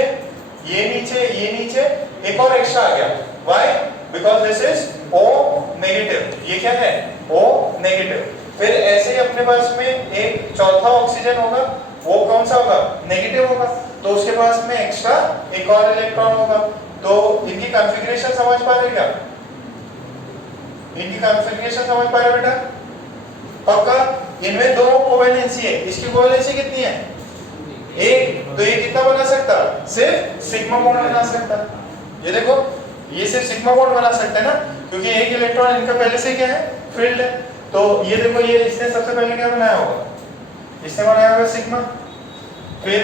ये नीचे एक और एक्स्ट्रा आ गया। Why? Because this is O negative. ये क्या है? O negative. फिर ऐसे ही अपने पास में एक चौथा ऑक्सीजन होगा, वो कौन सा होगा? नेगेटिव होगा। तो उसके पास में एक्स्ट्रा एक और इलेक्ट्रॉन होगा। तो इनकी कॉन्फ़िगरेशन समझ पा रहे क्या? इनकी कॉन्फ़िगरेशन समझ पा रहे बेटा? पक्का? इनमें 2 कोवेलेंसी है। इसकी कोवेलेंसी कितनी है? 1। तो ये कितना बना सकता? सिर्फ सिग्मा बॉन्ड बना सकता। ये देखो, ये सिर्फ सिग्मा बॉन्ड बना सकता है ना, क्योंकि एक इलेक्ट्रॉन इनका पहले से क्या है? फील्ड है। तो ये देखो, ये इसने सबसे पहले क्या बनाया होगा? इसने बनाया होगा सिग्मा। फिर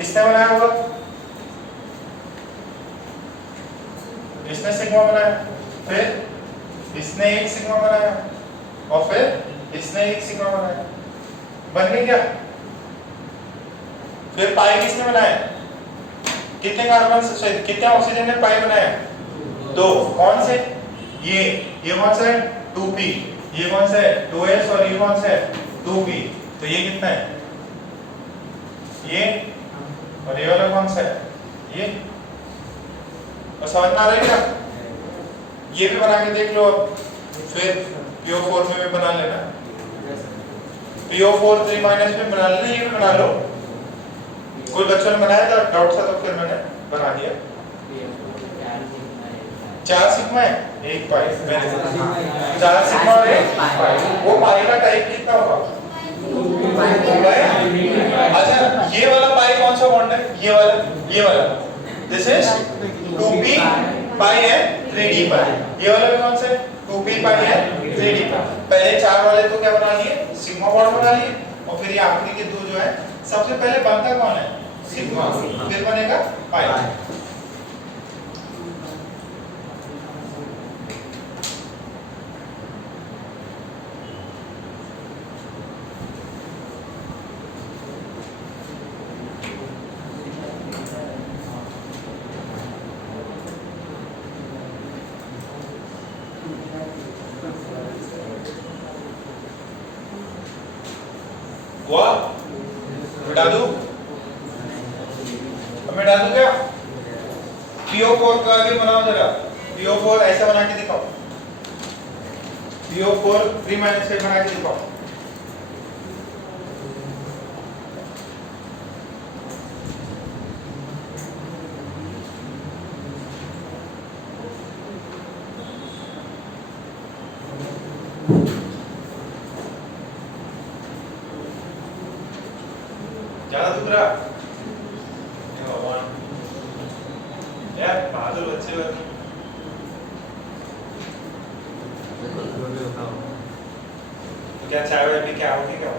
इसने बनाया होगा, इसने सिग्मा बनाया। फिर इसने एक सिग्मा बनाया और फिर इसने एक सिग्मा बनाया। बन गई क्या? फिर पाई किसने बनाया? कितने कार्बन से कितने ऑक्सीजन ने पाई बनाया? 2। कौन से? ये कौन सा है? 2p। ये कौन सा है? 2s। और ये कौन सा है? 2p। तो ये कितना है? ये। और ये वाला कौन सा है? ये। और समझ में आ रहा है क्या? ये भी बना के देख लो अब, फिर PO4 में भी बना लेना, PO4 3 माइनस में बना लेना, ये भी बना लो। कोई बच्चों ने बनाया था डाउट था तो फिर मैंने बना दिया। 4 सिग्मा है, 1 पाई। 4 सिग्मा और 1 पाई। वो पाई का टाइप कितना होगा? अच्छा, ये वाला पाई कौन सा बॉन्ड है? ये वाला दिस इज 2p पाई है 3d पाई। ये वाला भी कौन सा है? 2p पाई है 3d पाई। पहले 4 वाले तो क्या बना लिए? सिग्मा बॉन्ड बना लिए। और फिर ये आखिरी के दो जो है, सबसे पहले बनता कौन है? सिग्मा, फिर बनेगा पाई। हुआ? मिटा दूं? अब मिटा दूं क्या? PO4 का आगे बनाओ जरा। PO4 ऐसा बना के दिखाओ। PO4 3 माइनस से बना के दिखाओ। ज्यादा दुख रहा? यार बहादुर बच्चे हो। तो क्या चाय वाय पी के आओगे क्या?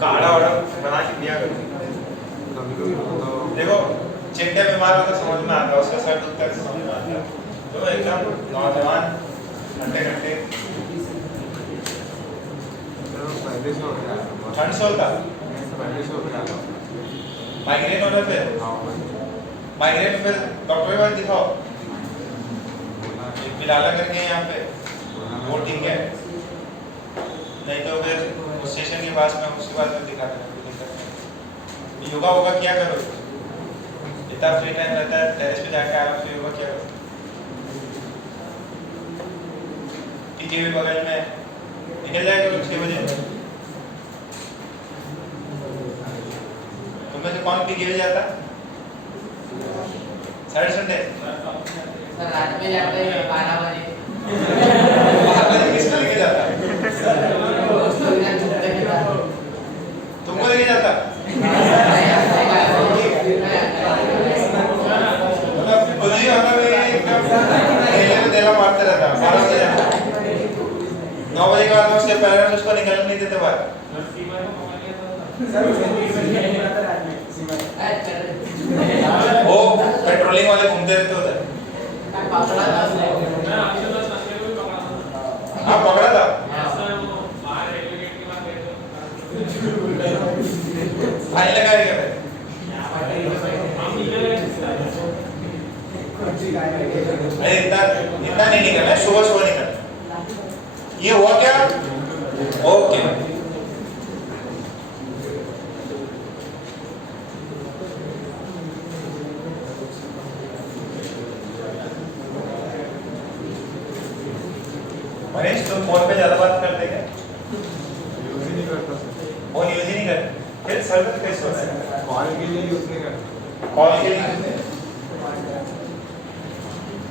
काढ़ा वाढ़ा बना के पिया करो। देखो चिंटे बीमार होता समझ में आता है, उसका सर दुखता है समझ में आता है। तो एकदम नौजवान घंटे ठंड से होता, माइग्रेन होता, फिर माइग्रेन फिर डॉक्टर के पास दिखाओ। बिलाला करके यहाँ पे वो ठीक है, नहीं तो फिर उस स्टेशन के पास में उसके बाद में दिखा देना। योगा वोगा क्या करो, इतना फ्री टाइम रहता है टेरेस पे जाके आराम से योगा क्या करो। पीके भी बगल में निकल जाएगा 6 बजे। तुम्हें से कौन पीके जाता? सैटरडे संडे सर रात में जाते हैं 12 बजे। 12 बजे किसको लेके जाता? तुमको लेके जाता? मतलब खुद ही हमें एकदम खेलने में देला मारते रहता। 12 बजे जाता, 9 बजे के बाद में उसके पेरेंट्स उसको निकलने नहीं देते बाहर। वो पेट्रोलिंग वाले घूमते रहते उधर। हाँ पकड़ा था। फाइन लगाया क्या भाई? अरे इतना नहीं निकलना, सुबह सुबह निकलना। ये हुआ क्या? ओके मनीष, तुम फोन पे ज्यादा बात करते क्या? फोन यूज ही नहीं करते, फिर सर्वर कैसे होता है? कॉल के लिए यूज नहीं करते। कॉल के लिए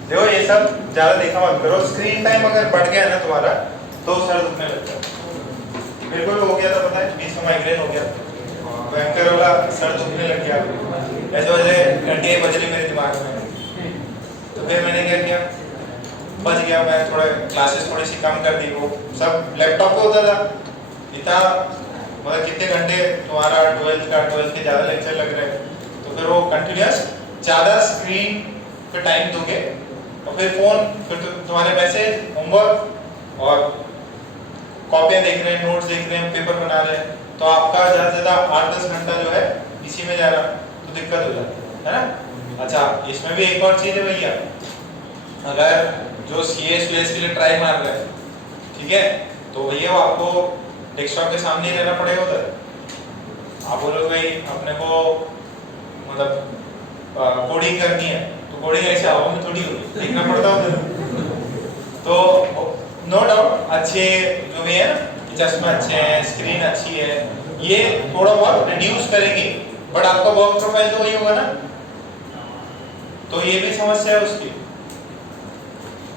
देखो ये सब ज्यादा देखा मत करो। स्क्रीन टाइम अगर बढ़ गया ना तुम्हारा तो सर दुखने लगता है। मेरे को भी हो गया था, पता है, बीच में माइग्रेन हो गया, भयंकर वाला सर दुखने लग गया। ऐसे वैसे घंटे बजने मेरे दिमाग में। तो फिर मैंने क्या किया, बच गया मैं, थोड़ा क्लासेस थोड़ी सी कम कर दी। वो सब लैपटॉप पे होता था, इतना मतलब कितने घंटे तुम्हारा 12th के ज़्यादा लेक्चर लग रहे हैं, तो फिर वो कंटिन्यूस ज़्यादा स्क्रीन पे टाइम दोगे और फिर फ़ोन, फिर तुम्हारे मैसेज, होमवर्क और कॉपियाँ देख रहे हैं, नोट्स देख रहे हैं, पेपर बना रहे हैं, तो आपका ज़्यादा से ज़्यादा 8-10 घंटा जो है इसी में जा रहा, तो दिक्कत हो जाती है ना। अच्छा, इसमें भी एक और चीज़ है भैया, अगर जो CS के लिए ट्राई मार रहे हैं, ठीक है, तो भैया वो आपको डेस्कटॉप के सामने ही रहना पड़ेगा उधर। आप बोलोगे भाई अपने को मतलब कोडिंग करनी है, तो कोडिंग ऐसे हवा में थोड़ी होगी, लिखना पड़ता है। तो नो डाउट अच्छे जो भी है ना, चश्मा अच्छे हैं, स्क्रीन अच्छी है, ये थोड़ा बहुत रिड्यूस करेंगी, बट आपका वर्क प्रोफाइल तो वही होगा ना, तो ये भी समस्या है उसकी,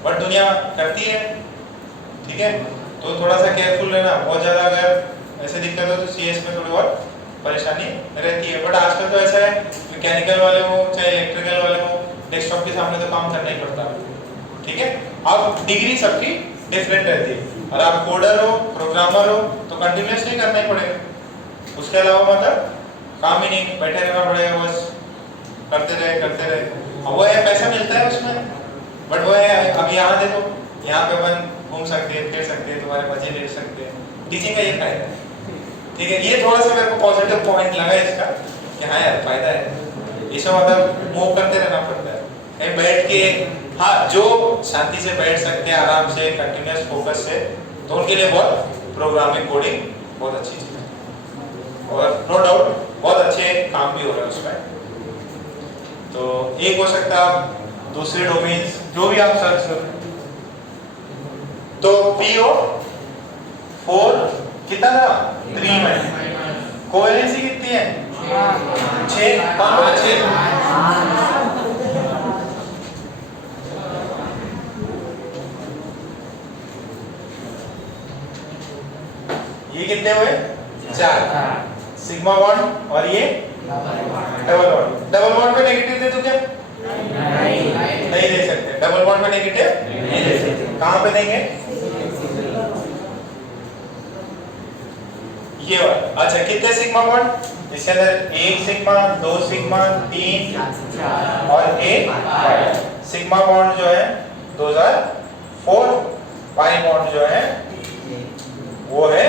बट दुनिया करती है, ठीक है। तो थोड़ा सा केयरफुल रहना, बहुत ज़्यादा अगर ऐसे दिक्कत हो तो CS में थोड़ी बहुत परेशानी रहती है, बट आजकल तो ऐसा है, मैकेनिकल वाले हो चाहे इलेक्ट्रिकल वाले हो, डेस्कटॉप के सामने तो काम करना ही पड़ता है, ठीक है। अब डिग्री सबकी डिफरेंट रहती है, और आप कोडर हो, प्रोग्रामर हो, तो कंटिन्यूसली करना ही पड़ेगा, उसके अलावा मतलब काम ही नहीं, बैठे रहना पड़ेगा, बस करते रहे। अब वो है पैसा मिलता है उसमें, बट वो है अब यहाँ देखो, यहाँ पे अपन घूम सकते हैं, फिर सकते हैं, तुम्हारे मजे ले सकते हैं, टीचिंग का ये फायदा है, ठीक है। ये थोड़ा सा मेरे को पॉजिटिव पॉइंट लगा इसका कि हाँ यार फायदा है, इसमें मतलब मूव करते रहना पड़ता है, कहीं बैठ के, हाँ जो शांति से बैठ सकते हैं आराम से कंटिन्यूस फोकस से, तो उनके लिए बहुत प्रोग्रामिंग कोडिंग बहुत अच्छी चीज़ है, और नो डाउट बहुत अच्छे काम भी हो रहे हैं उसमें। तो एक हो सकता है दूसरे डोमेन्स जो भी आप सर्च करो, तो PO 4 कितना था 3 में, कोहेरेंसी कितनी है 6, 5 ये कितने हुए 4, सिग्मा बॉन्ड, और ये डबल बॉन्ड पे नेगेटिव दे तो क्या नहीं दे सकते, डबल बॉन्ड पे नेगेटिव नहीं दे सकते, कहां पे देंगे ये वाला। अच्छा कितने सिग्मा बॉन्ड, इसके अंदर 1 सिग्मा, 2 सिग्मा, 3 और 1 पाई। सिग्मा बॉन्ड जो है 2004, पाई बॉन्ड जो है वो है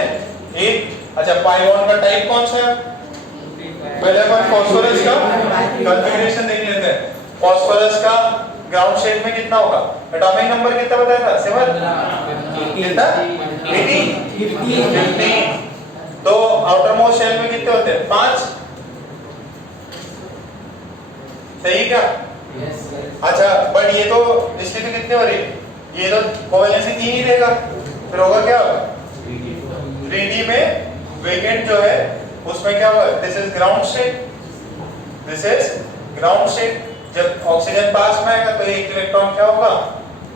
1। अच्छा पाई बॉन्ड का टाइप कौन सा है, पहले अपन फास्फोरस का कॉन्फ़िगरेशन देख लेते हैं। फास्फोरस का ग्राउंड स्टेट में कितना होगा, एटॉमिक नंबर कितना बताया था 7, कितना 15, तो आउटर मोस्ट शेल में कितने होते हैं 5, सही क्या? अच्छा बट ये तो स्थिति कितने हो रही, ये तो कोवेलेंसी 3 ही देगा, फिर होगा क्या 3D में वेकेंट जो है उसमें क्या होगा, this is ground state, this is ground state. जब ऑक्सीजन पास में आएगा तो एक इलेक्ट्रॉन क्या होगा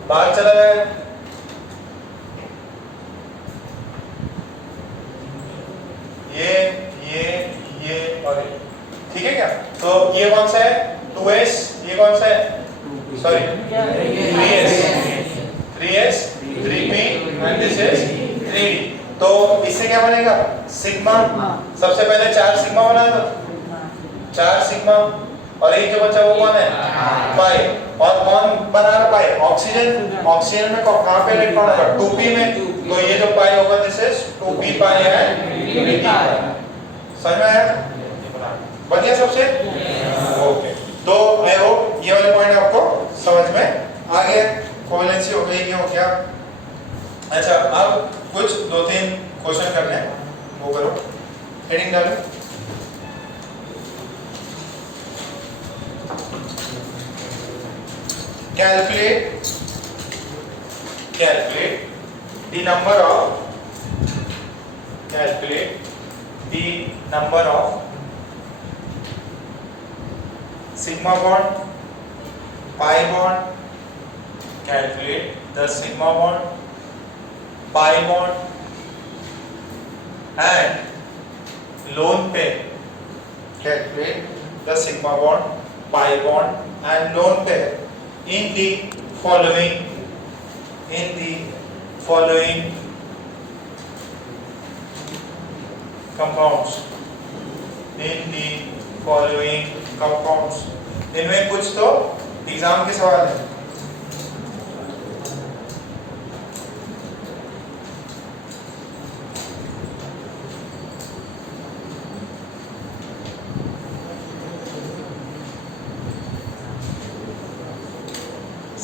बाहर चला जाएगा, ये और ये, ठीक है क्या? तो ये कौन सा है 2s, ये कौन सा है sorry 3s 3p and this is 3d। तो इससे क्या बनेगा सिग्मा, सबसे पहले 4 सिग्मा बना दो, 4 सिग्मा, और एक जो बचा वो कौन है पाई, और कौन बना रहा पाई ऑक्सीजन, ऑक्सीजन में कहां पे इलेक्ट्रॉन होगा 2p में, तो ये जो पाई होगा दिस इज 2p पाई है 3p पाई। समझ में आया, बढ़िया सबसे ओके। तो आई होप ये वाले पॉइंट आपको समझ में आ गए, कोवेलेंसी हो गई, ये हो गया। अच्छा अब कुछ 2-3 क्वेश्चन करने हैं, वो करो, हेडिंग डालो। Calculate the number of sigma bond, pi bond, calculate the sigma bond, pi bond and lone pair. Calculate the sigma bond, pi bond and lone pair in the following compounds, इनमें कुछ तो exam के सवाल है।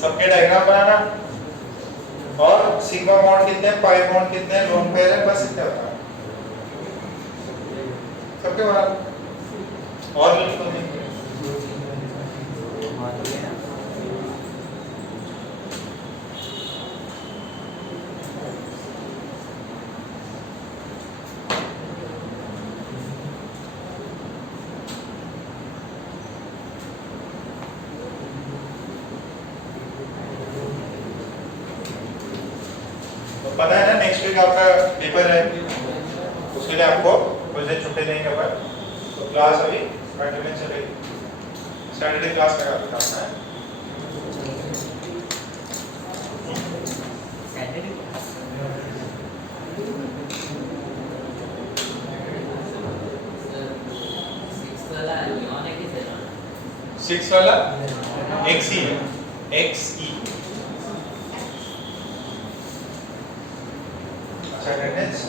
सबके diagram बनाना और sigma bond कितने हैं, पाई बॉन्ड कितने हैं, लोन पेयर है, बस इतना होता है सबके बना और लिखो नहीं। पता है ना नेक्स्ट वीक आपका पेपर है, उसके लिए आपको कुछ दिन छुट्टी देंगे पर तो क्लास अभी कंटिन्यू चलेगी, सैटरडे क्लास करना है। सिक्स वाला एक्स ई है, एक्स ई। अच्छा अटेंडेंस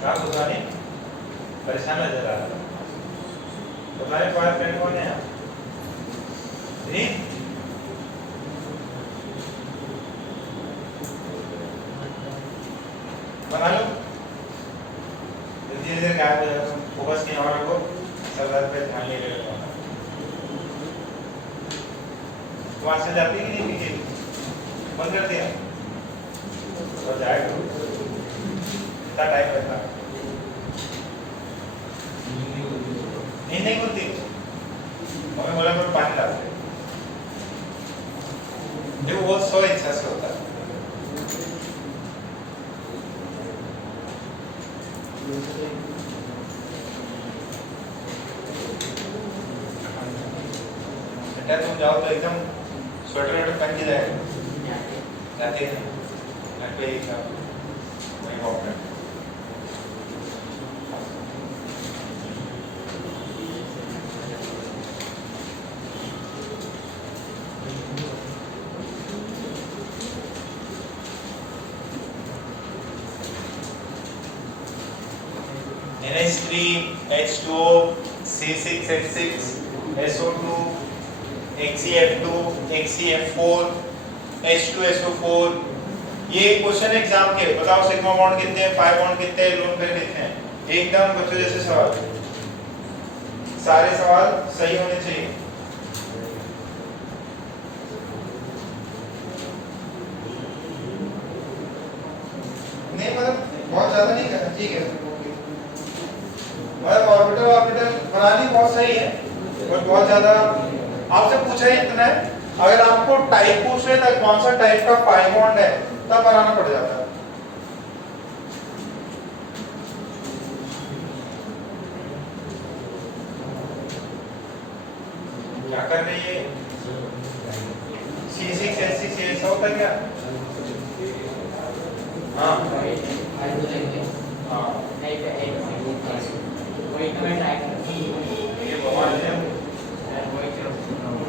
क्या सुधानी परेशान नजर आ रहा है। तुम्हारे बॉयफ्रेंड कौन है? बना लो, धीरे धीरे गायब हो जाएगा, फोकस नहीं और रखो, सवाल पे ध्यान नहीं देगा। वहां से जाती है कि नहीं पीछे बंद कर दिया तो जाएगा, इतना टाइम लगता है। नींद नहीं खुलती, मम्मी बोला मैं पानी डालते, देखो वो सो इच्छा से होता है। तुम जाओ तो एकदम स्वेटर वेटर पहन के जाएगा, जाते हैं घर पे ही सब वही वॉक करते। NH3, H2O, C6H6, SO2, XeF2, XeF4, H2SO4। ये क्वेश्चन एग्जाम के बताओ सिग्मा बॉन्ड कितने हैं, पाई बॉन्ड कितने हैं, लोन पेयर कितने हैं। एकदम बच्चों जैसे सवाल, सारे सवाल सही होने चाहिए। नहीं मतलब बहुत ज्यादा नहीं करना, ठीक है मतलब ऑर्बिटल बनानी बहुत सही है और बहुत ज्यादा आपसे पूछा ही इतना है। अगर आपको टाइप पूछ रहे हैं कौन सा टाइप का पाई बॉन्ड है तब बनाना पड़ जाता है। क्या कर रही है C6H6 ऐसा होता है क्या? हाँ हाँ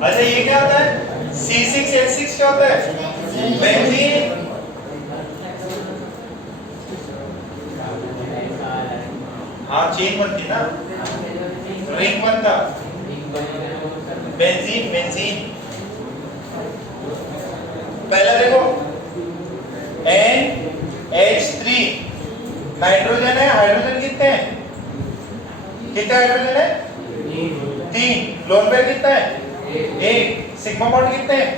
अच्छा ये क्या होता है? C6H6 क्या होता है? बेंजीन। हाँ चेन बनती ना, रिंग बनता, बेंजीन बेंजीन। पहला देखो NH3 नाइट्रोजन है, हाइड्रोजन कितने हैं? कितने हाइड्रोजन है? 3। लोन पेयर कितना है? 1। सिग्मा बॉन्ड कितने हैं?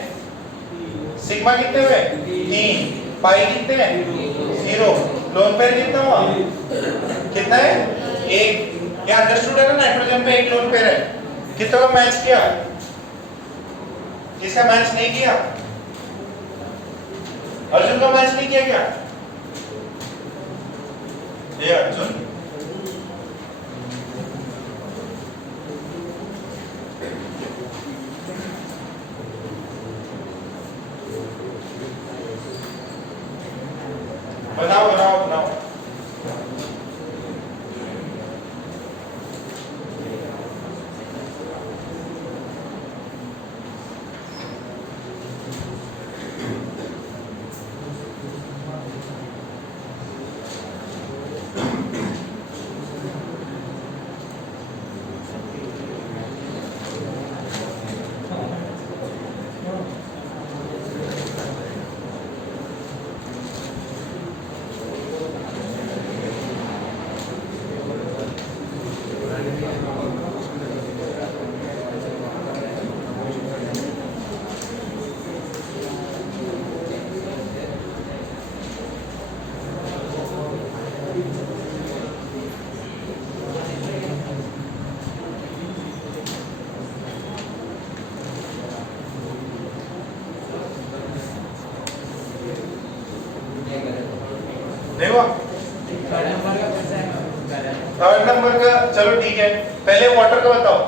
सिग्मा कितने हुए? 3। पाई कितने हैं? 0। लोन पेयर कितना हुआ? कितना है? 1। क्या अंडरस्टूड है ना, नाइट्रोजन पे 1 लोन पेयर है। कितनों का मैच किया? किसका मैच नहीं किया? अर्जुन का मैच नहीं किया क्या? ये अर्जुन बनाओ बनाओ बनाओ। थर्ड नंबर का चलो ठीक है, पहले वाटर का बताओ।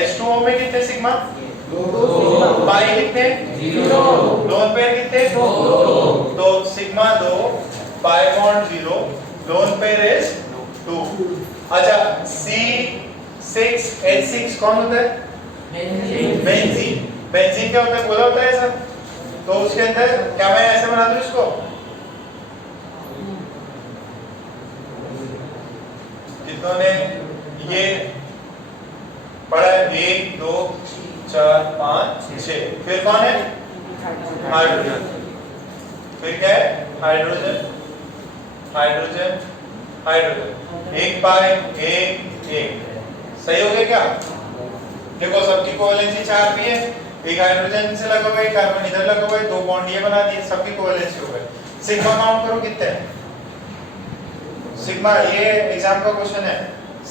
H2O में कितने सिग्मा? 2। पाई कितने? 0। लोन पेयर कितने? 2। तो sigma 2 pi bond 0 lone pair is 2। अच्छा C6H6 कौन होता है? बेंजीन। बेंजीन क्या होता है बोला होता है ऐसा? तो उसके अंदर क्या मैं ऐसे बना दूं इसको? कितनों ने ये पढ़ा है? 1 2 4 5 6। फिर कौन है? हाइड्रोजन। फिर क्या है? Hydrogen hydrogen hydrogen. 1 पाई 1 1। सही हो गया क्या? देखो सबकी कोवेलेंसी 4 भी है, एक हाइड्रोजन से लगा हुआ है, कार्बन इधर लगा हुआ है, 2 बॉन्ड ये बना दिए, सबकी कोवेलेंसी हो गई। सिग्मा काउंट करो कितने हैं? सिग्मा ये एग्जाम का क्वेश्चन है।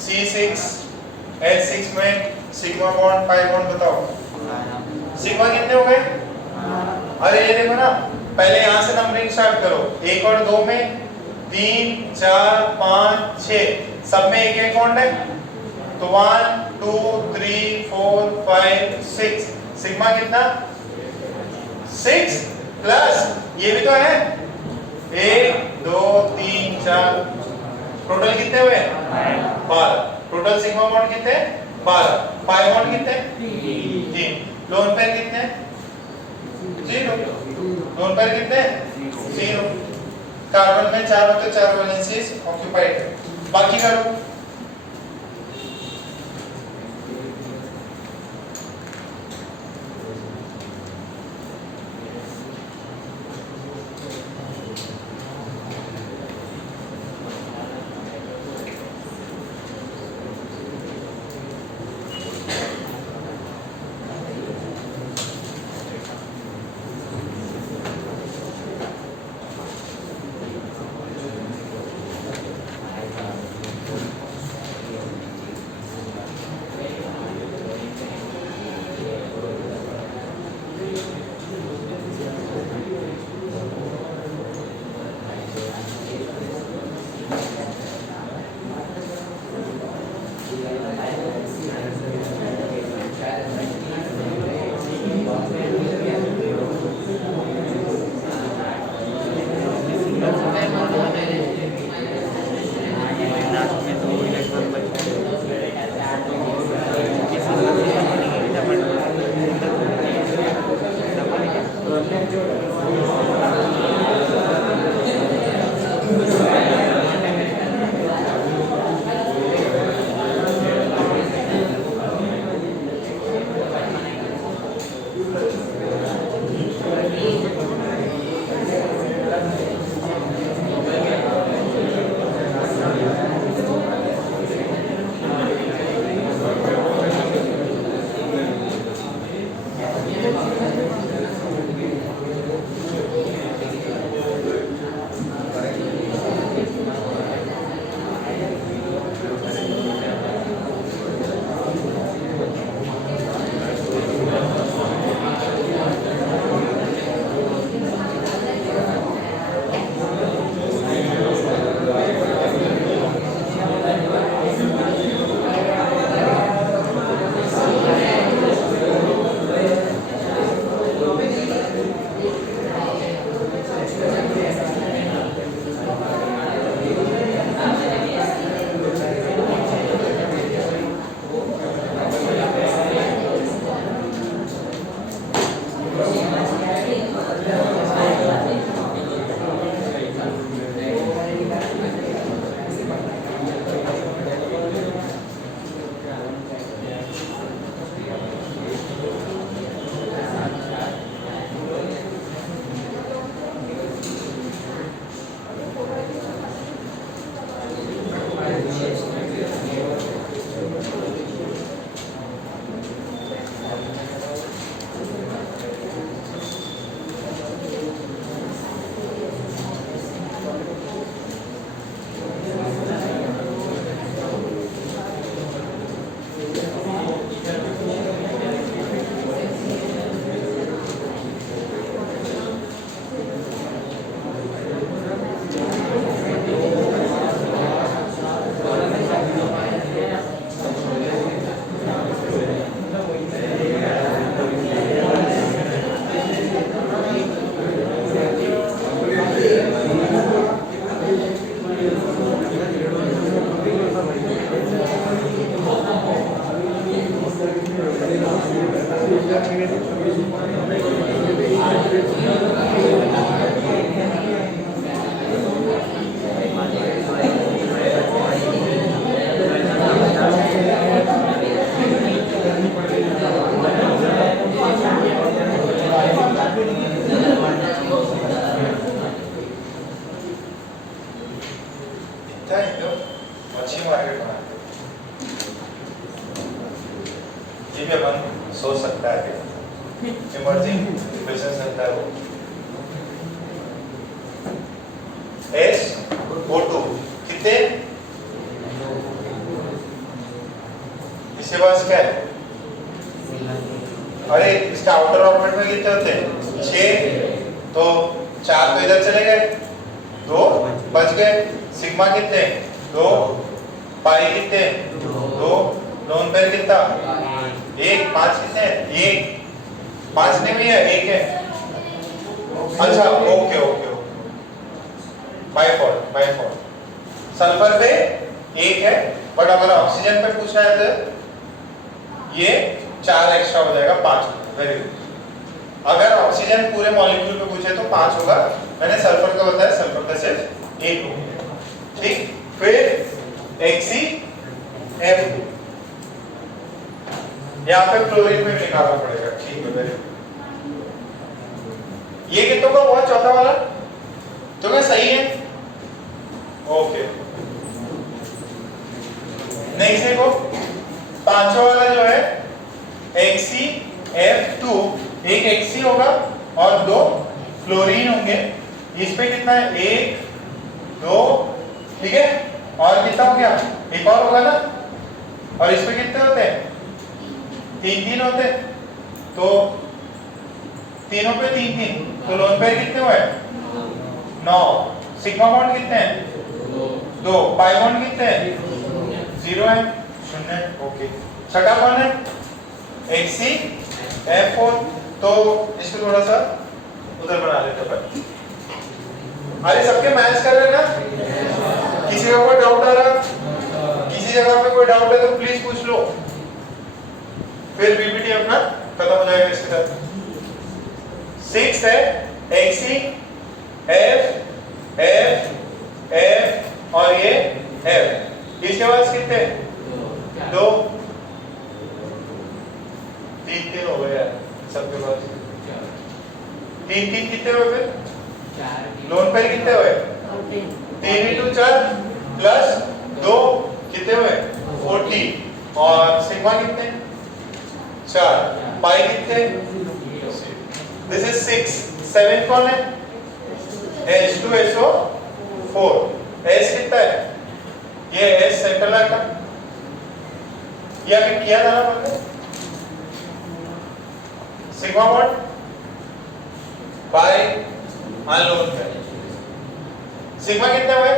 C6H6 में सिग्मा बॉन्ड पाई बॉन्ड बताओ। सिग्मा कितने हो गए? अरे ये देखो ना, पहले यहाँ से नंबरिंग स्टार्ट करो। 1 और 2 में 3 4 5 6 सब में एक एक बॉन्ड है, तो 1 2 3 4 5 6। सिग्मा कितना? 6 प्लस ये भी तो है 1 2 3 4। टोटल कितने हुए? 12। टोटल सिग्मा बॉन्ड कितने? 12। पाई बॉन्ड कितने? 3। लोन पेयर कितने? 0। लोन पेयर कितने? 0। कार्बन में 4 होते, 4 वैलेंसीज ऑक्यूपाइड है। बाकी करो। अच्छी मार्केट बना है। ये भी अपन सोच सकता है कि इमर्जिंग बिजनेस रहता है वो। SO2 कितने, इसके पास क्या है, अरे इसका आउटर ऑर्बिट में कितने होते हैं 6, तो 4 तो इधर चले गए, 2 बच गए। सिग्मा कितने 2, पाई कितने 2, लोन पेयर कितना 1, 5 कितने 1, 5 नहीं है 1 है। अच्छा okay okay by fault sulphur पे 1 है, बट अगर ऑक्सीजन पे पूछा है तो ये 4 एक्स्ट्रा हो जाएगा 5। Very good. अगर ऑक्सीजन पूरे मॉलिक्यूल पे पूछे तो 5 होगा, मैंने सल्फर का बताया, सल्फर का सिर्फ 1 हो गया। ठीक, फिर HCF2 यहाँ पे क्लोरीन में निकालना पड़ेगा। ठीक है, वेरी गुड। ये कितनों का हुआ चौथा वाला, तो क्या सही है? ओके, नेक्स्ट देखो पांचवा वाला जो है HCF2, एक HC होगा और 2 फ्लोरीन होंगे। इस पे कितना है 1 2, ठीक है, और कितना हो गया, एक और होगा ना, और इस पे कितने होते हैं 3 होते हैं, तो तीनों पे 3, तो लोन पेयर कितने हुए 9। सिग्मा बॉन्ड कितने हैं 2, पाई बॉन्ड कितने हैं 0 है 0। ओके, छठा कौन है HCF4, तो इसको थोड़ा सा उधर बना लेते हैं। अरे सबके मैच कर रहे हैं ना, किसी का कोई डाउट आ रहा, किसी जगह पे कोई डाउट है तो प्लीज पूछ लो, फिर पीपीटी अपना खत्म हो जाएगा इसके साथ। 6 है HCF F और ये F, इसके बाद कितने 2 3 हो गए यार सबके पास, 3 कितने हुए फिर, लोन पेयर कितने हुए 3 × 4 प्लस 2 कितने हुए 40, और सिग्मा कितने 4, पाई कितने, दिस इज 6। 7 कौन है H2SO4, S कितना है, ये S सेंट्रल है, ये अभी किया था ना हमने, sigma bond by an lone pair. Sigma कितने हुए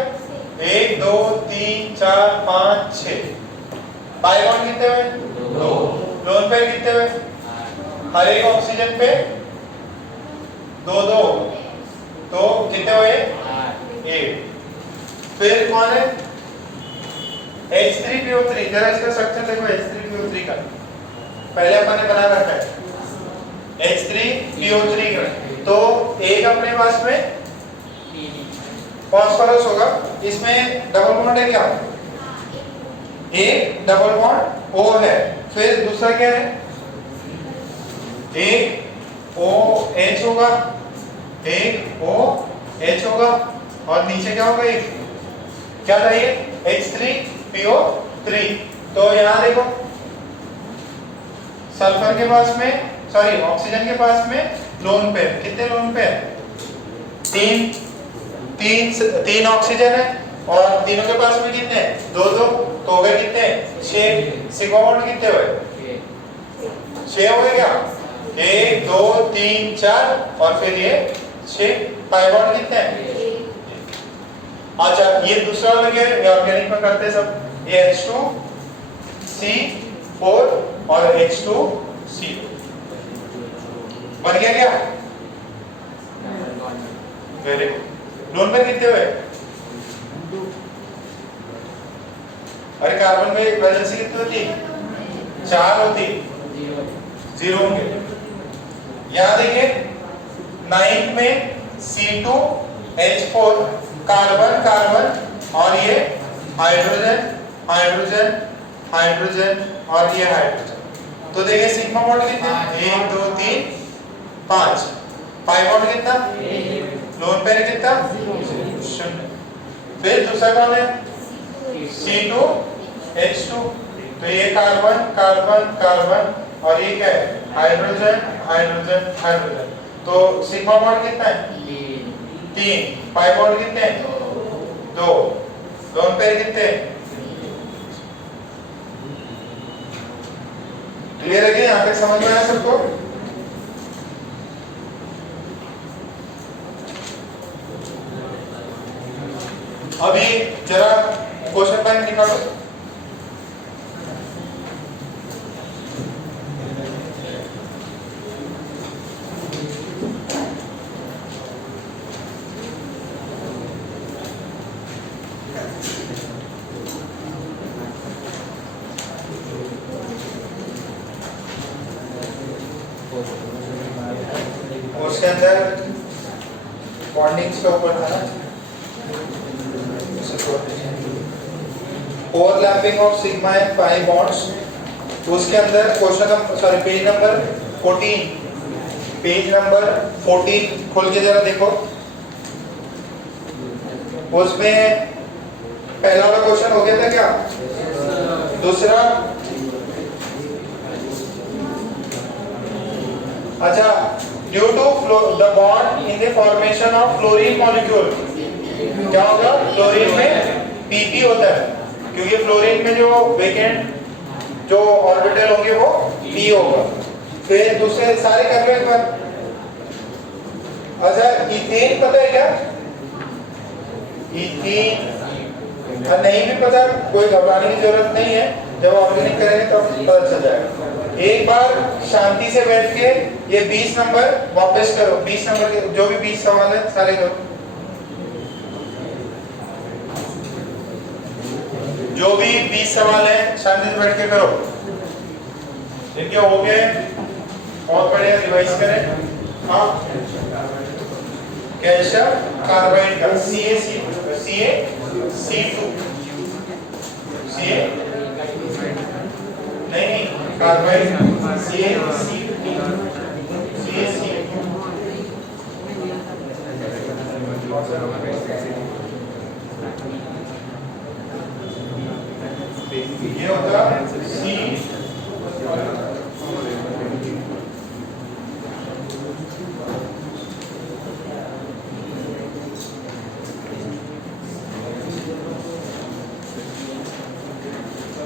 1 2 3 4 5 6, पाई बॉन्ड कितने हुए 2, लोन पेयर कितने हुए, हर एक ऑक्सीजन पे 2 2, तो कितने हुए 8। फिर कौन है H3PO3, जरा इसका स्ट्रक्चर देखो H3PO3 का, पहले अपन ने बना रखा है H3PO3 का, तो एक अपने पास में फास्फोरस होगा, इसमें डबल बॉन्ड है क्या, एक डबल बॉन्ड O है, फिर दूसरा क्या है, एक OH होगा, एक OH होगा, और नीचे क्या होगा, एक क्या था ये H3PO3। तो यहाँ देखो सल्फर के पास में, सॉरी ऑक्सीजन के पास में लोन पेयर, कितने लोन पेयर 3 ऑक्सीजन है, और तीनों के पास में कितने 2 2, तो हो गए कितने 6। सिग्मा बॉन्ड कितने हुए 6 हो गए क्या, 1 2 3 4, और फिर ये 6। पाई बॉन्ड कितने हैं, अच्छा ये दूसरा वाला क्या है, ये ऑर्गेनिक में करते हैं सब, ये H2C4 और H2CO बन गया क्या, वेरी गुड। लोन पे कितने हुए, अरे कार्बन में वैलेंसी कितनी होती 4 होती, 0 होंगे। यहाँ देखिए 9 में C2H4 कार्बन कार्बन, और ये हाइड्रोजन हाइड्रोजन हाइड्रोजन, और ये हाइड्रोजन, तो देखिए सिग्मा बॉन्ड कितने 1 2 3 5, पाई बॉन्ड कितना, लोन पेयर कितना 0। फिर दूसरा कौन है C2H2, तो ये कार्बन कार्बन कार्बन और ये क्या है हाइड्रोजन हाइड्रोजन हाइड्रोजन। तो सिग्मा बॉन्ड कितना है 3, पाई बॉन्ड कितने हैं 2, लोन पेयर कितने हैं। क्लियर है कि यहाँ तक समझ में आया सबको। अभी जरा क्वेश्चन बैंक निकालो। उसके अंदर बॉन्डिंग्स के ऊपर था overlapping of sigma and pi bonds. उसके अंदर question number page number 14, page number 14 खोल के जरा देखो। उसमें पहला वाला क्वेश्चन हो गया था क्या, दूसरा अच्छा due to the bond in the formation of fluorine molecule क्या होगा, फ्लोरीन में PP होता है क्योंकि फ्लोरीन में जो वेकेंट जो ऑर्बिटल होंगे वो P होगा। फिर दूसरे सारे कर लो एक बार। अच्छा इथेन पता है क्या, इथेन नहीं भी पता कोई घबराने की जरूरत नहीं है, जब ऑर्गेनिक करेंगे तब पता चल जाएगा। एक बार शांति से बैठ के ये 20 नंबर वापस करो, 20 नंबर के जो भी 20 सवाल है सारे करो, जो भी 20 सवाल है शांति से बैठ के करो। इनके हो गए बहुत बढ़िया, रिवाइज करें। हाँ कैल्शियम कार्बाइड का CaC2 नहीं कार्बाइड CaC2 ये होता C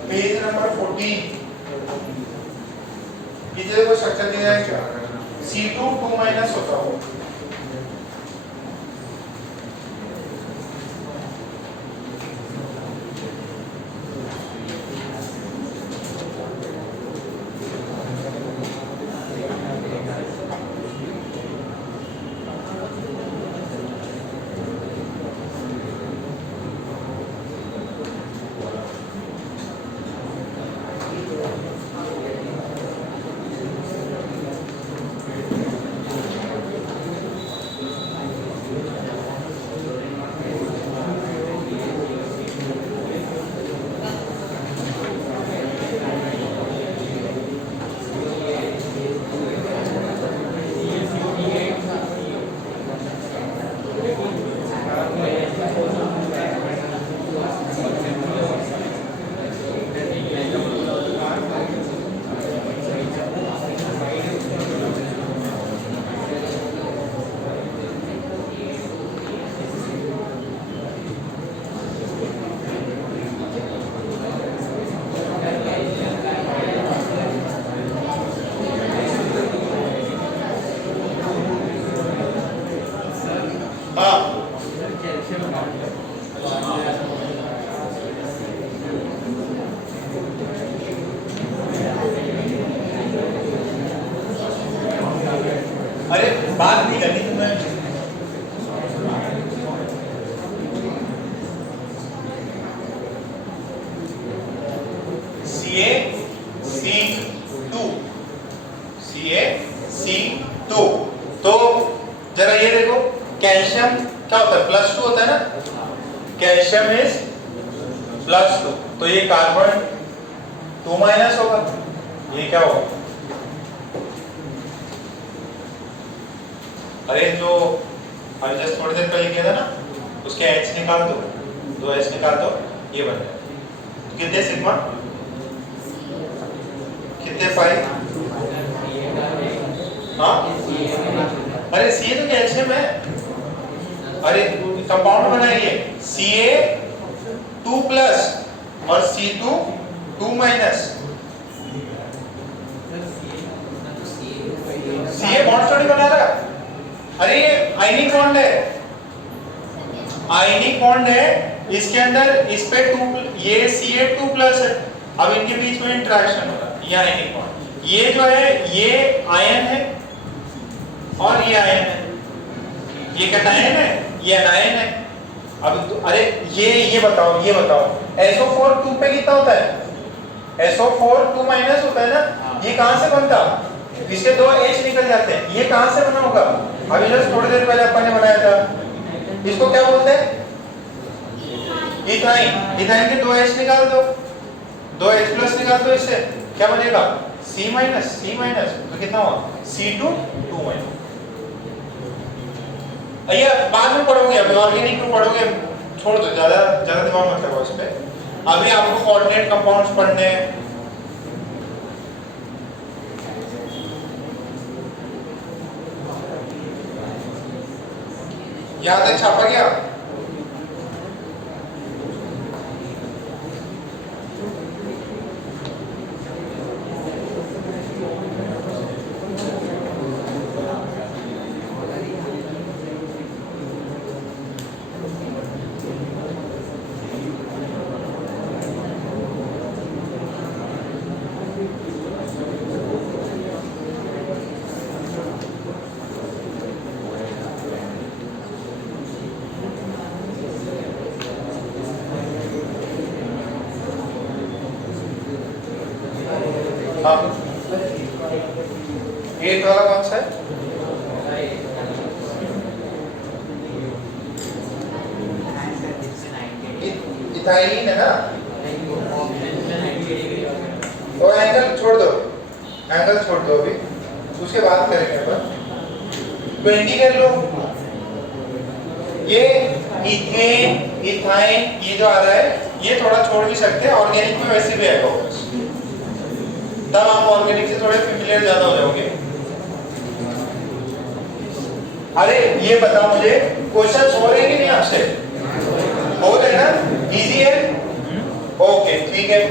पेज नंबर 14 इधर को स्ट्रक्चर दिया है क्या, C2 2 माइनस होता हो। अरे बात नहीं करनी तुम्हें। CaC2 तो जरा ये देखो कैल्शियम क्या होता है +2 होता है ना, कैल्शियम इज +2 तो ये कार्बन 2 माइनस होगा, ये क्या होगा, अरे जो अभी जस्ट थोड़ी देर पहले किया था ना उसके H निकाल दो, 2 H निकाल दो, ये बन जाएगा। कितने सिग्मा, कितने पाई? हाँ अरे सी तो कैल्शियम है, अरे कंपाउंड बनाइए Ca2 प्लस और C2 2 माइनस। Ca बॉन्ड थोड़ी बना रहा, अरे ये आयनिक बॉन्ड है, आयनिक बॉन्ड है, इसके अंदर इस पे 2 ये Ca2 प्लस है, अब इनके बीच में इंटरेक्शन हो रहा है, ये आयनिक बॉन्ड, ये जो है ये आयन है और ये आयन है, ये कैटायन है, ये एनायन है। अब अरे ये बताओ SO4 2 पे कितना होता है? SO4 2 माइनस होता है ना, ये कहां से बनता? इसके दो H निकल जाते हैं, ये कहां से बना होगा? अभी जस्ट थोड़ी देर पहले अपन ने बनाया था, इसको क्या बोलते हैं? इथाइन। इथाइन के दो H निकाल दो, दो H प्लस निकाल दो, इससे क्या बनेगा? C माइनस तो कितना हुआ? C2 2 minus. ये बाद में पढ़ोगे, अभी ऑर्गेनिक में पढ़ोगे, छोड़ दो, ज्यादा दिमाग मत लगाओ इस पे। अभी आपको कोऑर्डिनेट कंपाउंड्स पढ़ने हैं। यहाँ तक छापा गया? एट वाला कौन सा है? इथाइन है ना, तो एंगल छोड़ दो अभी, उसके बाद करेंगे अपन। 20 कर लो, ये इथेन इथाइन ये जो आ रहा है ये थोड़ा छोड़ भी सकते हैं, ऑर्गेनिक में वैसे भी आएगा, तब आप ऑर्गेनिक से थोड़े फेमिलियर ज्यादा हो जाओगे। अरे ये बताओ मुझे, क्वेश्चंस हो रहे हैं कि नहीं आपसे? हो रहे हैं ना? इजी है, ओके ठीक है।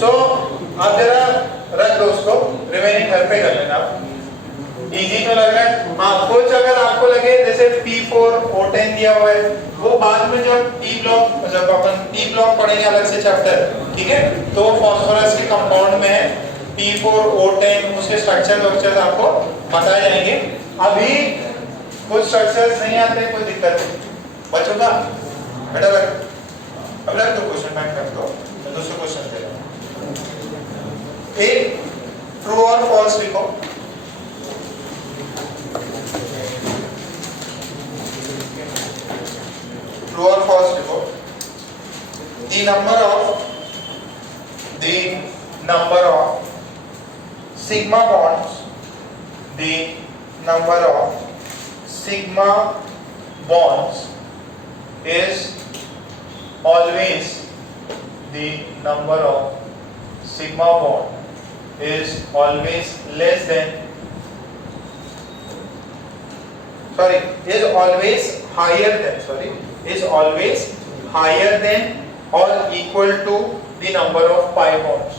सो आप जरा रख दो उसको, रिमेनिंग घर पे कर लेना आप। इजी तो लग रहा है? हाँ, कुछ अगर आपको लगे जैसे P4 O10 दिया हुआ है, वो बाद में जब P ब्लॉक, जब अपन P ब्लॉक पढ़ेंगे अलग से चैप्टर, ठीक है, तो फास्फोरस के कंपाउंड में P4 O10 उसके स्ट्रक्चर्स आपको बताए जाएंगे। अभी कुछ स्ट्रक्चर्स नहीं आते, कोई दिक्कत नहीं बच्चों का, बेटा रख, अब रख दो क्वेश्चन बैंक रख दो, मैं दूसरा क्वेश्चन दे रहा हूं। एक ट्रू और फॉल्स लिखो। ट्रू और फॉल्स लिखो। The number of sigma bonds, the number of sigma bonds is always, the number of sigma bond is always less than, sorry, is always higher than, is always higher than or equal to the number of pi bonds.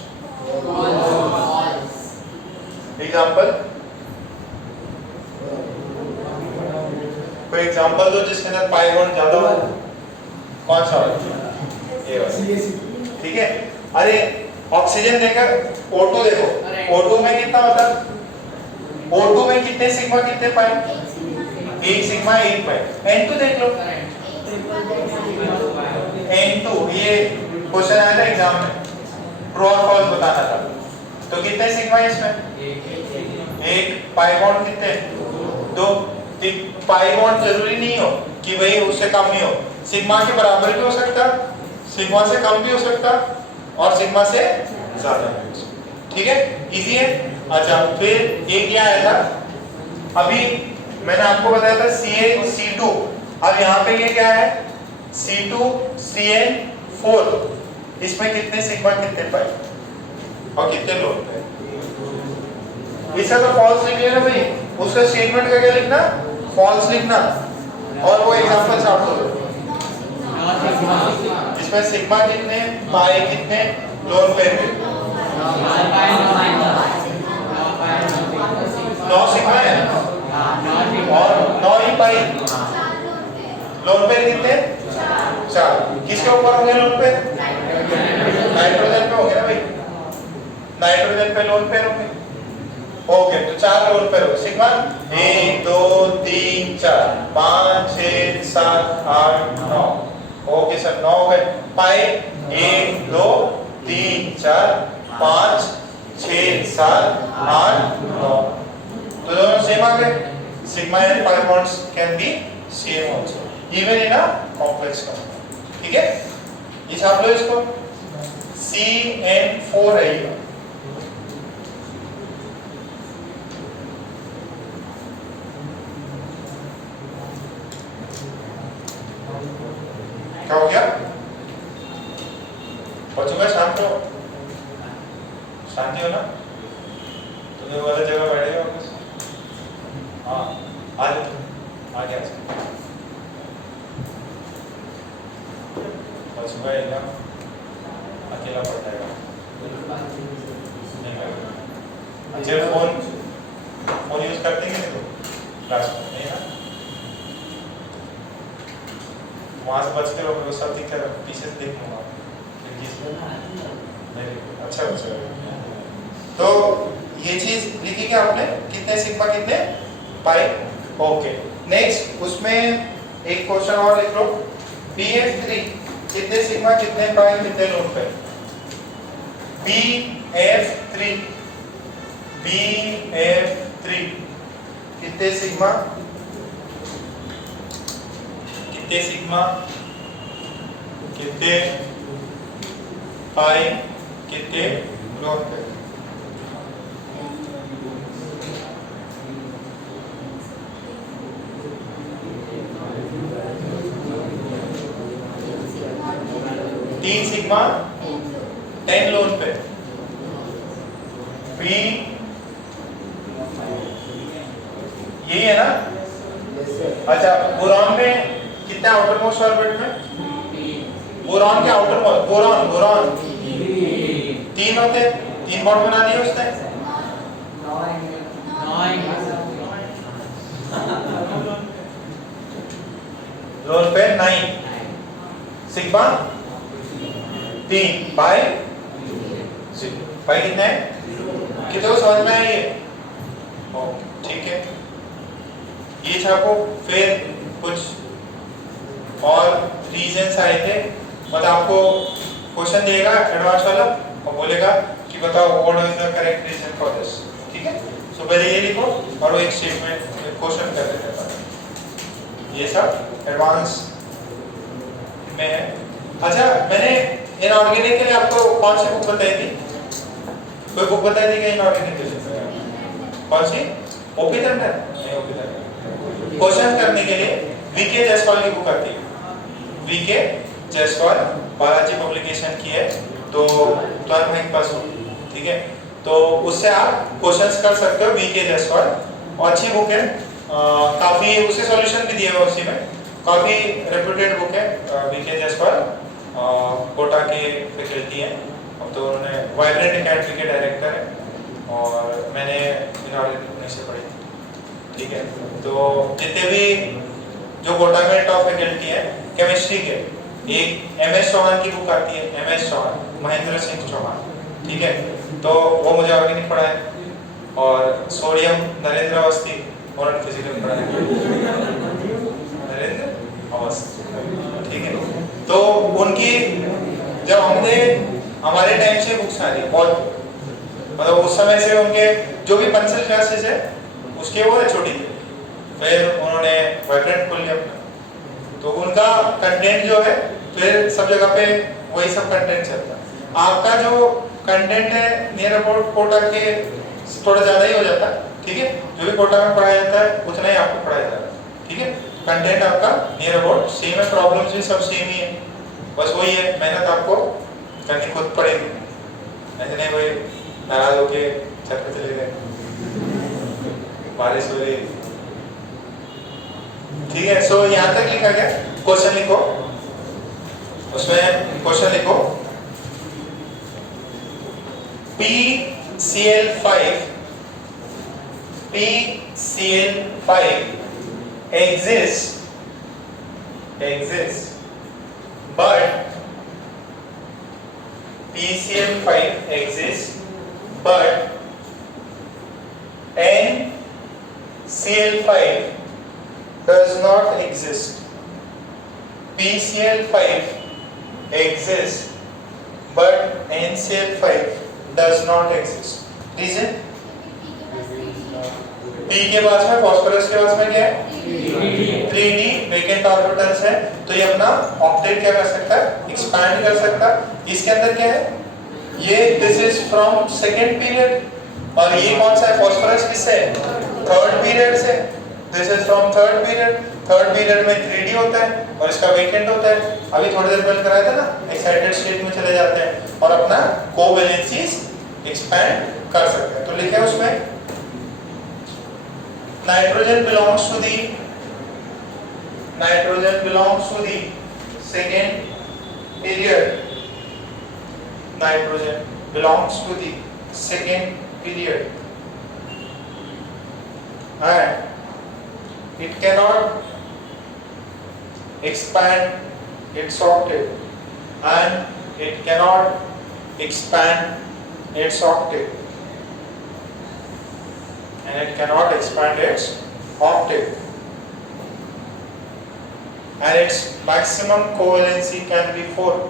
Example, कोई example दो जिसके अंदर pi bond ज्यादा हो। कौन सा वाला? ये वाला, ठीक है। अरे ऑक्सीजन देकर O2 देखो, O2 में कितना होता है? O2 में कितने सिग्मा कितने पाई? एक सिग्मा एक पाई। N2 देख लो, N2, ये क्वेश्चन आया था एग्जाम में, ट्रू और फॉल्स बताना था, तो कितने सिग्मा इसमें? एक पाई बॉन्ड कितने? दो। पाई बॉन्ड जरूरी नहीं हो कि भाई उससे कम ही हो, सिग्मा के बराबर भी हो सकता, सिग्मा से कम भी हो सकता और सिग्मा से ज्यादा भी हो सकता, ठीक है, इजी है। अच्छा, फिर ये क्या आया था अभी मैंने आपको बताया था CaC2, अब यहाँ पे ये क्या है? C2CN4, इसमें कितने सिग्मा कितने पाई और कितने लोन पे। इसका तो फॉल्स लिख लेना भाई, उसका स्टेटमेंट का क्या लिखना, फॉल्स लिखना और वो एग्जांपल छाप दो। इसमें सिग्मा कितने, पाई कितने, लोन पे 9 सिग्मा है और 9 ही पाई। लोन पे कितने, 4। किसके ऊपर होंगे लोन पे, नाइट्रोजन पे होंगे ना भाई, नाइट्रोजन पे लोन पे होंगे। ओके तो 4 लोन पे हो सिग्मा 1 2 3 4 5 6 7 8 9। ओके सर 9 हो गए। पाई 1 2 3 4 5 6 7 8 9 तो दोनों सेम आ गए। Sigma and pi bonds can be same also even in a complex compound. ठीक है, ये छाप लो इसको, CN4 है ये। क्या हो गया, बच्चों शांत हो, शांति हो ना, तुम्हें वाला जगह बैठेगा वापस। हाँ आ गया बच्चों का एग्जाम अकेला पढ़ता है नहीं करेगा। अच्छा फोन यूज करते हैं तो क्लास में नहीं ना, वहां से बचते हो सब दिखता है, पीछे से देख लूंगा अच्छा अच्छा। तो ये चीज लिखी क्या आपने, कितने सिग्मा कितने पाई। ओके नेक्स्ट उसमें एक क्वेश्चन और लिख लो, BF3 कितने सिग्मा कितने पाई कितने लोन पे। BF3 कितने सिग्मा कितने पाई कितने लोन पे। तीन सिग्मा 10 लोन पे। बी यही है ना। अच्छा बोरॉन में कितने आउटर मोस्ट ऑर्बिट में, बोरॉन के आउटर मोस्ट, बोरॉन 3 होते, 3 बॉन्ड बना दिए उसने। लोन पे 9 सिग्मा 3 पाई कितना है, कितने को समझ में आई ये। ठीक है ये छापो। फिर कुछ और रीजंस आए थे, मतलब आपको क्वेश्चन देगा एडवांस वाला और बोलेगा कि बताओ what is the correct reason for this. ठीक है सो पहले ये लिखो और वो एक स्टेटमेंट क्वेश्चन कर देते हैं। ये सब एडवांस में है। अच्छा मैंने इनऑर्गेनिक के लिए आपको कौन सी बुक बताई थी, कोई बुक बताई थी क्या इनऑर्गेनिक के लिए, कौन सी, ओपी टंडन नहीं, ओपी टंडन क्वेश्चन करने के लिए वीके जायसवाल की बुक आती है, वीके जायसवाल बालाजी पब्लिकेशन की है, तो तुम्हारे भाई के पास हो। ठीक है तो उससे आप क्वेश्चंस कर सकते हो, वीके जायसवाल और अच्छी बुक है, काफी उसके सॉल्यूशन भी दिए हुए उसी में, काफी रेप्यूटेड बुक है। वीके जायसवाल कोटा के फैकल्टी हैं, अब तो उन्होंने वाइब्रेंट एकेडमी के डायरेक्टर हैं और मैंने इनऑर्गेनिक से पढ़ी। ठीक है तो जितने भी जो कोटा में टॉप फैकल्टी है केमिस्ट्री के, एक MS चौहान की बुक आती है, MS चौहान, महेंद्र सिंह चौहान। ठीक है तो वो मुझे ऑर्गेनिक पढ़ाया और सोडियम नरेंद्र अवस्थी और फिजिकल पढ़ाया, नरेंद्र अवस्थी। ठीक है तो उनकी जब हमने हमारे टाइम से बुक्स आ रही बहुत, मतलब उस समय से उनके जो भी पेंसिल क्लासेस है उसके वो है छोटी थी, फिर उन्होंने वाइब्रेंट खोल लिया अपना, तो उनका कंटेंट जो है फिर सब जगह पे वही सब कंटेंट चलता है। आपका जो कंटेंट है नियर अबाउट कोटा के थोड़ा ज्यादा ही हो जाता है। ठीक है जो भी कोटा में पढ़ाया जाता है उतना ही आपको पढ़ाया जाता है। ठीक है कंटेंट आपका नियर अबाउट सेम है, प्रॉब्लम्स भी सब सेम ही है, बस वही है मेहनत आपको करनी खुद पड़ेगी, ऐसे नहीं कोई नाराज होके छत पे चले गए, बारिश हो रही। ठीक है, सो यहाँ तक लिखा गया। क्वेश्चन लिखो, उसमें क्वेश्चन लिखो PCl5 exists but PCl5 exists but NCl5 does not exist. PCl5 exists but NCl5 does not exist. Reason? P के पास में, फास्फोरस के पास में क्या है? 3D वेकेंट ऑर्बिटल्स है, तो ये अपना ऑक्टेट क्या कर सकता है? एक्सपैंड कर सकता है। इसके अंदर क्या है? ये this is from second period, और ये कौन सा है? फास्फोरस किससे? थर्ड पीरियड से। This is from third period. Third period में 3D होता है और इसका वेकेंट होता है। अभी थोड़ी देर पहले कराया था ना, एक्साइटेड स्टेट में चले जाते हैं और अपना कोवैलेंसीज एक्सपैंड कर सकते हैं। तो लिखे उसमें nitrogen belongs to the second period. Nitrogen belongs to the second period and it cannot expand its octave and it cannot expand its octave and it cannot expand its octave and its maximum covalency can be 4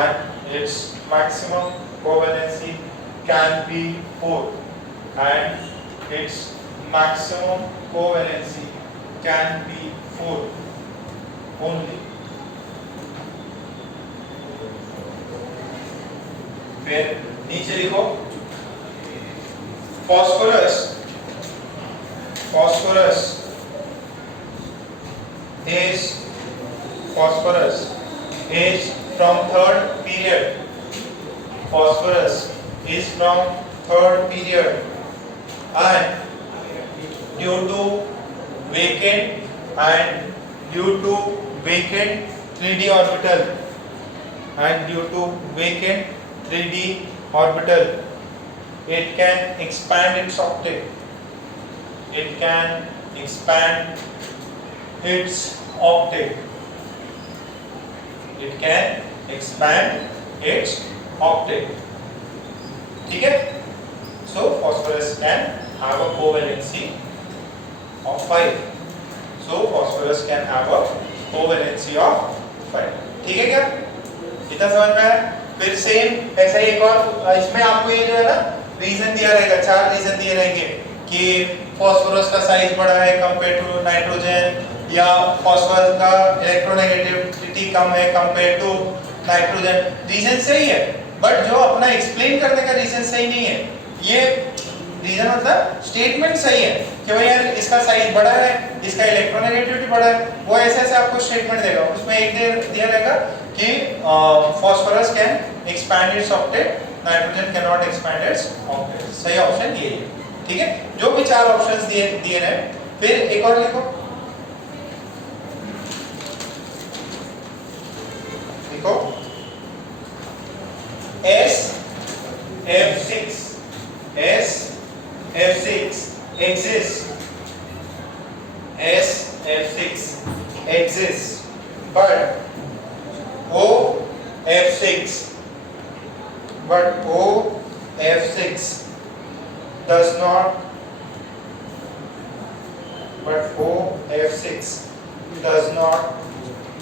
and its maximum covalency can be 4 and its maximum covalency can be 4 only. फिर नीचे लिखो phosphorus is from third period. Phosphorus is from third period and due to vacant 3D orbital it can expand its octave. It can expand its octave. ठीक है? So phosphorus can have a covalency of 5. So phosphorus can have a covalency of 5. ठीक है क्या? इतना समझ में आया? फिर सेम ऐसा ही एक और, इसमें आपको ये जो है ना रीजन दिया रहेगा, 4 रीजन दिए रहेंगे कि फास्फोरस का साइज बड़ा है कंपेयर टू नाइट्रोजन, या फास्फोरस का इलेक्ट्रोनेगेटिविटी कम है कंपेयर टू नाइट्रोजन। रीजन सही है, बट जो अपना एक्सप्लेन करने का रीजन सही नहीं है। ये रीजन मतलब स्टेटमेंट सही है कि भाई यार इसका साइज बड़ा है, इसका इलेक्ट्रोनेगेटिविटी बड़ा है, वो ऐसे ऐसे आपको स्टेटमेंट देगा। उसमें एक दिया रहेगा कि phosphorus can expand it's octet, nitrogen can not expand it's octet. सही ऑप्शन ये है। ठीक है, जो भी 4 ऑप्शंस दिए हैं। फिर एक और लिखो, SF6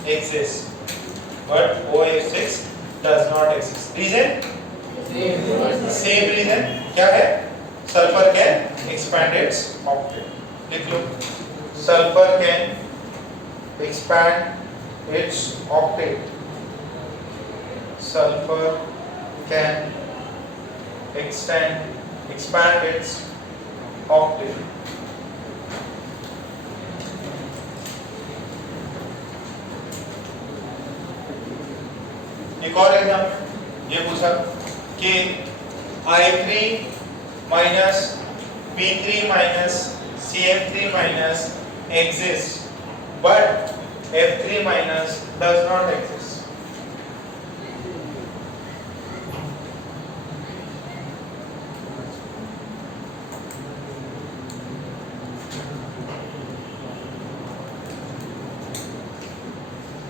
exists but OF6 does not exist. Reason? Same reason. क्या है? Sulfur can expand its octave. लिख लो, sulfur can expand its octave. Sulfur can expand its octave. एक और एग्जाम्पल, ये पूछा कि I3 minus B3 minus CM3 minus exists but F3 minus does not exist.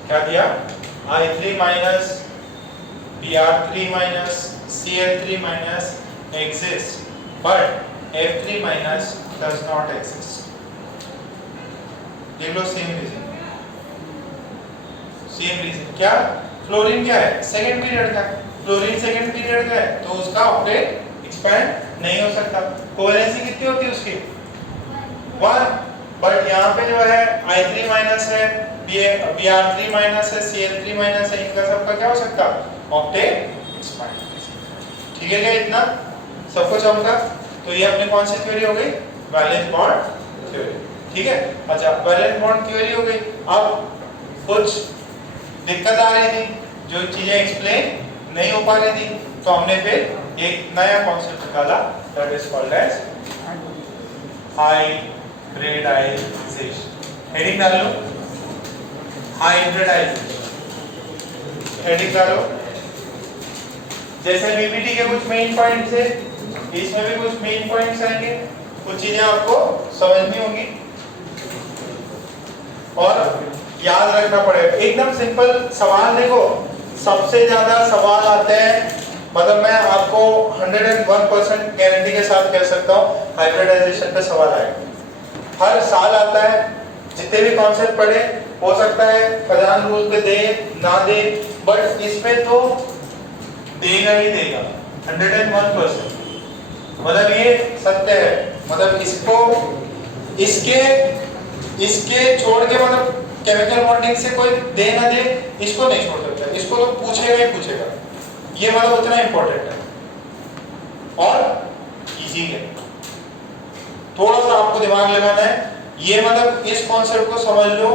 क्या दिया? I3 minus Br3 minus Cl3 minus exists but F3 minus does not exist. देख लो same reason क्या? Fluorine क्या है? सेकंड पीरियड का। Fluorine second period का है तो उसका ऑक्टेट एक्सपेंड नहीं हो सकता। कोवेलेंसी कितनी होती है उसकी? 1। बट यहाँ पे जो है I3 माइनस है, Br3 माइनस है, Cl3 माइनस है, इनका सबका क्या हो सकता? Octet expand. ठीक है क्या? इतना सब कुछ होगा। तो ये अपनी कौन सी थ्योरी हो गई? Valence bond theory. ठीक है। अच्छा, वैलेंस बॉन्ड थ्योरी हो गई। अब कुछ दिक्कत आ रही थी, जो चीजें एक्सप्लेन नहीं हो पा रही थी, तो हमने फिर एक नया कॉन्सेप्ट निकाला, that is called as hybridisation. Heading डालो, हाइब्रिडाइजेशन। हेडिंग डालो। जैसे बीपीटी के कुछ मेन पॉइंट्स है, इसमें भी कुछ मेन पॉइंट्स आएंगे, कुछ चीजें आपको समझनी होंगी और याद रखना पड़ेगा। एकदम सिंपल सवाल। देखो, सबसे ज्यादा सवाल आते हैं, मतलब मैं आपको 101% गारंटी के साथ कह सकता हूँ हाइब्रिडाइजेशन पे सवाल आएगा। हर साल आता है। जितने भी कॉन्सेप्ट पढ़े, हो सकता है खजान रूल पे दे ना दे, बट इसमें तो देगा ही देगा 101%। मतलब ये सत्य है। मतलब इसको इसके छोड़ के, मतलब केमिकल बॉन्डिंग से कोई दे ना दे, इसको नहीं छोड़ सकता। इसको तो पूछेगा ही पूछेगा। ये मतलब उतना इंपॉर्टेंट है और इजी है। थोड़ा सा आपको दिमाग लगाना है। ये मतलब इस कॉन्सेप्ट को समझ लो,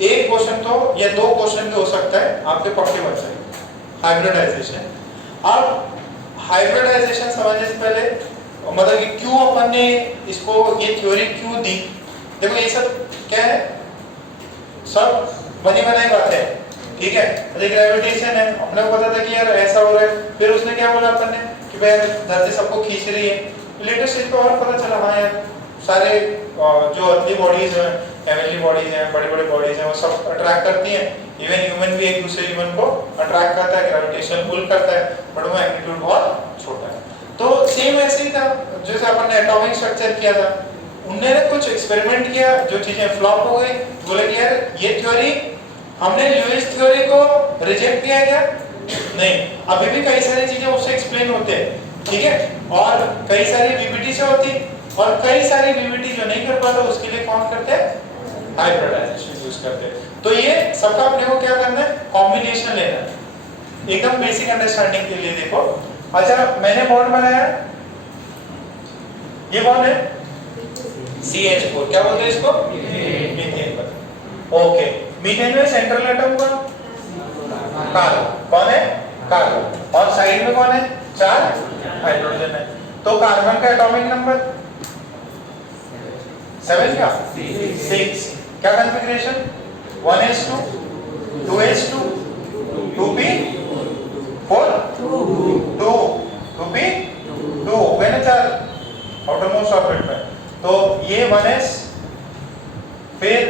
एक क्वेश्चन तो या 2 क्वेश्चन भी हो सकता है आपके पक्के बन जाएंगे। हाइब्रिडाइजेशन। अब हाइब्रिडाइजेशन समझने से पहले, मतलब कि क्यों अपन ने इसको ये थ्योरी क्यों दी। देखो, ये सब क्या है? सब बनी बनाई बातें हैं। ठीक है। जैसे ग्रेविटेशन है, अपने को पता था कि यार ऐसा हो रहा है, फिर उसने क्या बोला अपन ने कि भाई धरती सबको खींच रही है। लेटेस्ट स्टेज पे और पता चला, हाँ यार सारे जो अर्ली बॉडीज हैं, हेवनली बॉडीज हैं, बड़ी बड़ी बॉडीज हैं, वो सब अट्रैक्ट करती हैं। इवन ह्यूमन भी एक दूसरे ह्यूमन को अट्रैक्ट करता है, ग्रेविटेशन पुल करता है, बट वो मैग्नीट्यूड बहुत छोटा है। तो सेम ऐसे ही था जैसे अपन ने एटॉमिक स्ट्रक्चर किया था। उन्होंने कुछ एक्सपेरिमेंट किया, जो चीजें फ्लॉप हो गई। बोले कि यार ये थ्योरी, हमने ल्यूइस थ्योरी को रिजेक्ट किया क्या? नहीं, अभी भी कई सारी चीजें उससे एक्सप्लेन होते हैं। ठीक है। और कई सारी बीबीटी से होती, और कई सारी बीबीटी जो नहीं कर पाता उसके लिए कौन करते हैं? हाइब्रिडाइजेशन यूज करते हैं। तो ये सबका अपने को क्या करना है? कॉम्बिनेशन लेना है, एकदम बेसिक अंडरस्टैंडिंग के लिए। देखो, अच्छा मैंने बॉन्ड बनाया, ये बॉन्ड है CH4, क्या बोलते हैं इसको? मीथेन। ओके, मीथेन में सेंट्रल एटम कौन? कार्बन। कौन है? कार्बन। और साइड में कौन है? 4 हाइड्रोजन है। तो कार्बन का एटॉमिक नंबर 7 क्या? 6। क्या configuration? 1s2 2s2 2p4 2 2p 2 हो गए ना 4 आउटरमोस्ट ऑर्बिट में। तो ये 1s, फिर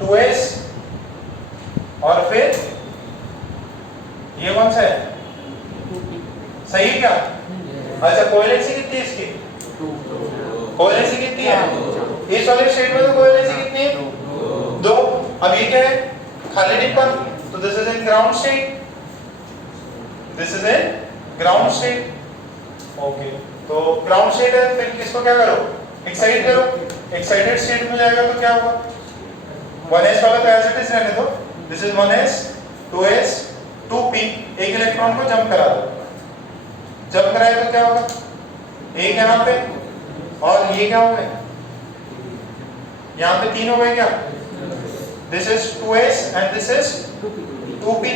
2s, और फिर ये कौन सा है? सही है क्या? अच्छा, कोवेलेंसी कितनी है इसकी? कोवेलेंसी कितनी है? इस वाले स्टेट में तो कोवेलेंसी कितनी है? 2। अब ये क्या है? खाली डिब्बा। तो this is in ground state, this is in ground state. Okay, तो ग्राउंड स्टेट है, फिर किसको क्या करो? एक्साइट करो। एक्साइटेड स्टेट में जाएगा तो क्या होगा? 1s वाला तो एज इट इज रहने दो। This is 1s 2s 2p, एक इलेक्ट्रॉन को जंप करा दो। जंप कराए तो क्या होगा? एक यहाँ पे, और ये क्या हो गए? यहाँ पे 3 हो गए क्या? This is 2s and this is 2p.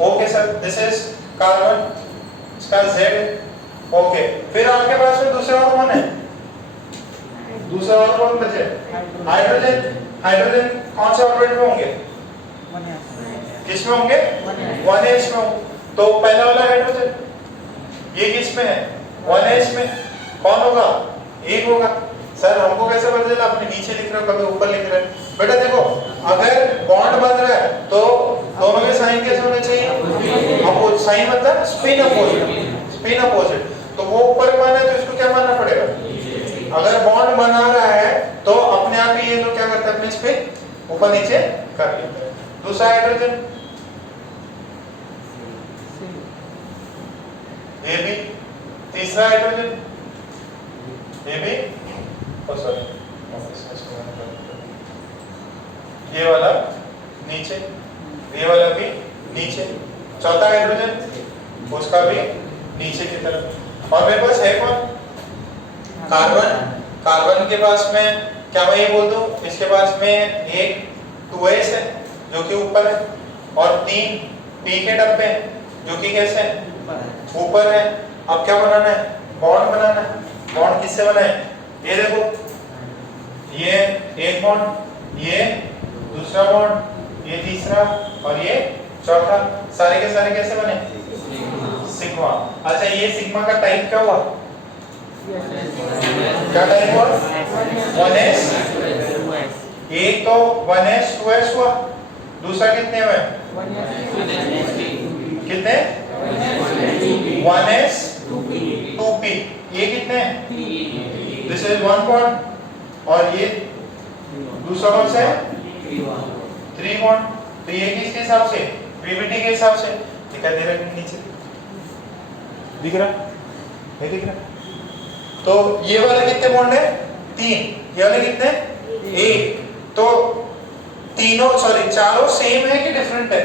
Okay sir, this is carbon, इसका Z। ओके, फिर आपके पास में दूसरा और कौन है? दूसरा और कौन बचे? हाइड्रोजन। हाइड्रोजन कौन से ऑर्बिट में होंगे? किस में होंगे? 1s में होंगे। तो पहला वाला हाइड्रोजन ये किस में है? 1s में। कौन होगा? 1 होगा। सर हमको कैसे पता चला? आपने नीचे लिख रहे हो, कभी ऊपर लिख रहे हो। बेटा देखो, अगर बॉन्ड बन रहा है तो दोनों के साइन कैसे होने चाहिए? अपोजिट। साइन मतलब स्पिन अपोजिट। Spin opposite. तो वो ऊपर माना है तो इसको क्या मानना पड़ेगा? अगर बॉन्ड बना रहा है तो अपने आप ही ये लोग क्या करते हैं? अपने स्पिन ऊपर नीचे कर लेते हैं। दूसरा हाइड्रोजन ये भी। तीसरा हाइड्रोजन ये भी। सॉरी, ये वाला नीचे, ये वाला भी नीचे। चौथा हाइड्रोजन उसका भी नीचे की तरफ। और मेरे पास है कौन? कार्बन। कार्बन के पास में क्या मैं ये बोल दूं? इसके पास में एक 2s है जो कि ऊपर है और 3 p के डब्बे हैं जो कि कैसे हैं? ऊपर है। अब क्या बनाना है? बॉन्ड बनाना है। बॉन्ड किससे बना है? ये देखो, ये एक बॉन्ड, ये दूसरा बॉन्ड, ये तीसरा और ये चौथा। सारे के सारे कैसे बने? सिग्मा। अच्छा, ये सिग्मा का टाइप क्या हुआ? क्या टाइप हुआ? 1s। एक तो 1s 2s हुआ, दूसरा कितने हुए? कितने? 1s 2p। ये कितने? दिस इज 1 बॉन्ड और ये दूसरा कौन सा है? 3 बॉन्ड। तो ये किसके हिसाब से? पीवीटी के हिसाब से दिखाई दे रहा है नीचे? दिख रहा? नहीं दिख रहा? तो ये वाले कितने बॉन्ड है? 3। ये वाले कितने? 1। तो तीनों सॉरी चारों सेम है कि डिफरेंट है?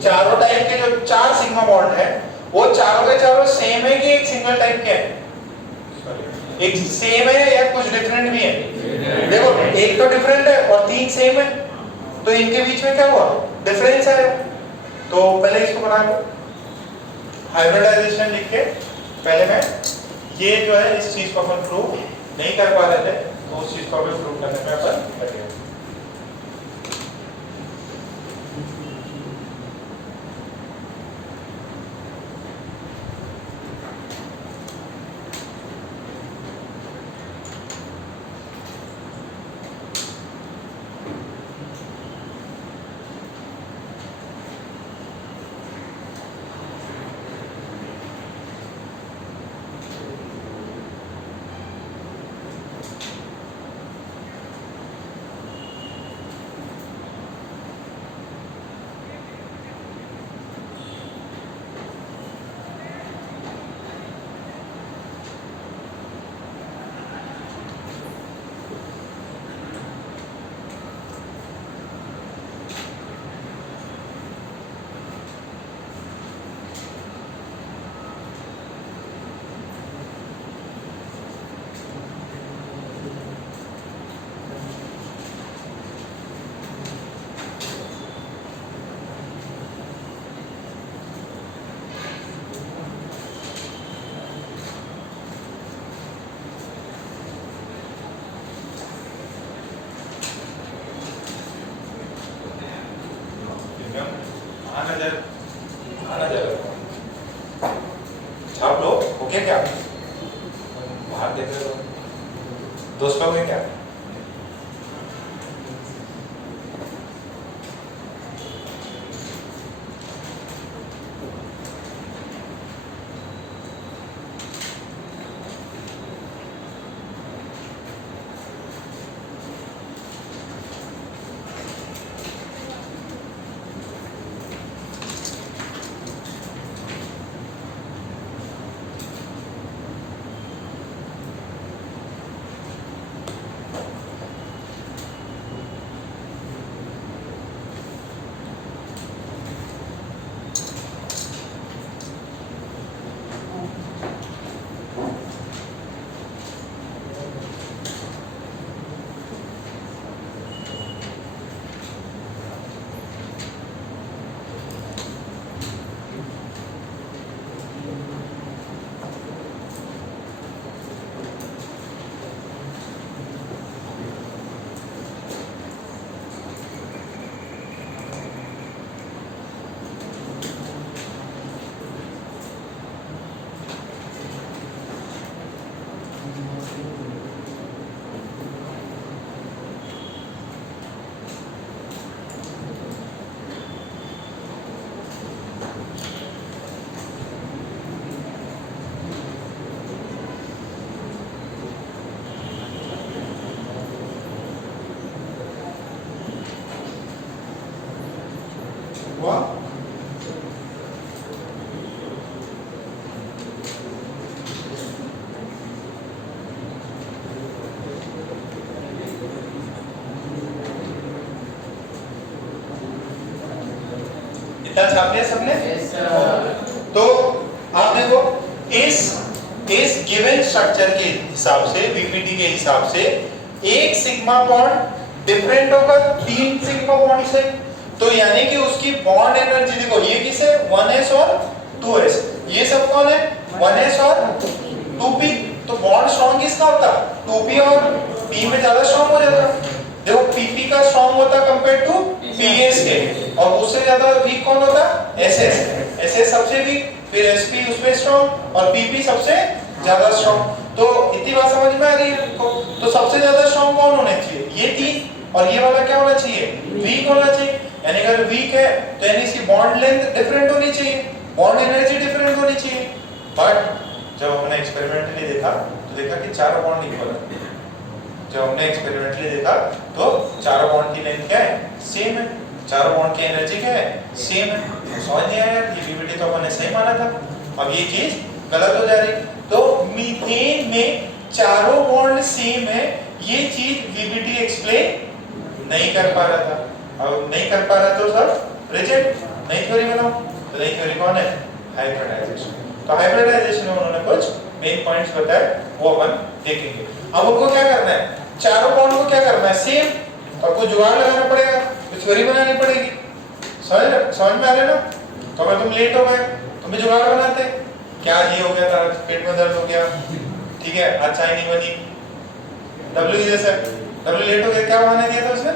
चारों टाइप के जो 4 सिग्मा बॉन्ड है वो चारों के चारों सेम है कि एक सिंगल टाइप के है? एक सेम है या कुछ डिफरेंट भी है? देखो, एक तो डिफरेंट है और 3 सेम है, तो इनके बीच में क्या हुआ? डिफरेंस है। तो पहले इसको बना लो, हाइब्रिडाइजेशन लिख के। पहले मैं ये जो है इस चीज को अपन प्रूव नहीं कर पा रहे थे, तो उस चीज को अपन प्रूव करने में अपन लगे। आप लोग ओके क्या? बाहर देख रहे हो? दोस्त लोग हैं क्या? हुआ? इतना छाप लिया सबने? Yes, sir. तो आप देखो इस गिवन स्ट्रक्चर के हिसाब से, बीपीटी के हिसाब से एक सिग्मा बॉन्ड डिफरेंट होगा 3 सिग्मा बॉन्ड से। तो यानी कि उसकी बॉन्ड एनर्जी देखो, ये किस है 1s और 2s, ये सब कौन है 1s और 2p। तो बॉन्ड स्ट्रॉन्ग किसका होता 2p और p में ज्यादा स्ट्रॉन्ग हो जाता। देखो pp का स्ट्रॉन्ग होता कंपेयर टू ps के, और उससे ज्यादा वीक कौन होता ss सबसे वीक, फिर sp उसमें स्ट्रॉन्ग और pp सबसे ज्यादा स्ट्रॉन्ग। तो इतनी बात समझ में आ रही है आपको? तो सबसे ज्यादा स्ट्रॉन्ग कौन होने चाहिए, ये 3, और ये वाला क्या होना चाहिए वीक होना चाहिए। यानी अगर वीक है तो यानी इसकी बॉन्ड लेंथ डिफरेंट होनी चाहिए, बॉन्ड एनर्जी डिफरेंट होनी चाहिए। बट जब हमने एक्सपेरिमेंटली देखा तो देखा कि चारों बॉन्ड इक्वल है। जब हमने एक्सपेरिमेंटली देखा तो चारों बॉन्ड की लेंथ क्या है सेम है, चारों बॉन्ड की एनर्जी क्या है सेम है। समझ नहीं आया यार, ये बीबीटी तो हमने सही माना था, अब ये चीज गलत हो जा रही। तो मीथेन में चारों बॉन्ड सेम है, ये चीज बीबीटी एक्सप्लेन नहीं कर पा रहा था। अब नहीं कर पा रहा तो सब रिजेक्ट, नई थ्योरी बनाओ। तो नई थ्योरी कौन है हाइब्रिडाइजेशन। तो हाइब्रिडाइजेशन में उन्होंने कुछ मेन पॉइंट्स बताए, वो अपन देखेंगे। अब उनको क्या करना है, चारों बॉन्ड को क्या करना है सेम, तो आपको जुगाड़ लगाना पड़ेगा, कुछ थ्योरी बनानी पड़ेगी। समझ में आ रहा है ना? तो अगर तुम लेट हो गए तो मैं जुगाड़ बनाते, क्या ये हो गया था पेट में दर्द हो गया, ठीक है आज चाय नहीं बनी, डब्ल्यू जैसे डब्ल्यू लेट हो गया, क्या बहाना दिया था उसने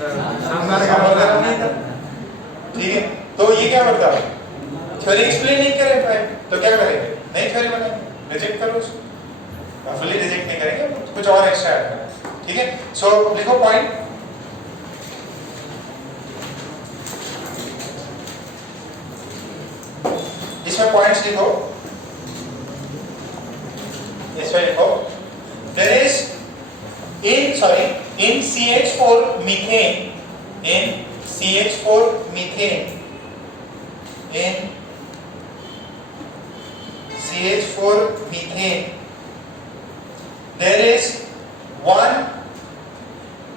सामने का वगैरह नहीं था, ठीक है। तो ये क्या करता थ्योरी एक्सप्लेन नहीं करे पाए तो क्या करेंगे नई थ्योरी बनाएंगे, रिजेक्ट करो उसको, फुल्ली रिजेक्ट नहीं करेंगे, कुछ और एक्स्ट्रा ऐड करेंगे, ठीक है। सो लिखो पॉइंट, इसमें पॉइंट्स लिखो, इसमें लिखो there is in CH4 methane, in CH4 methane, in CH4 methane there is one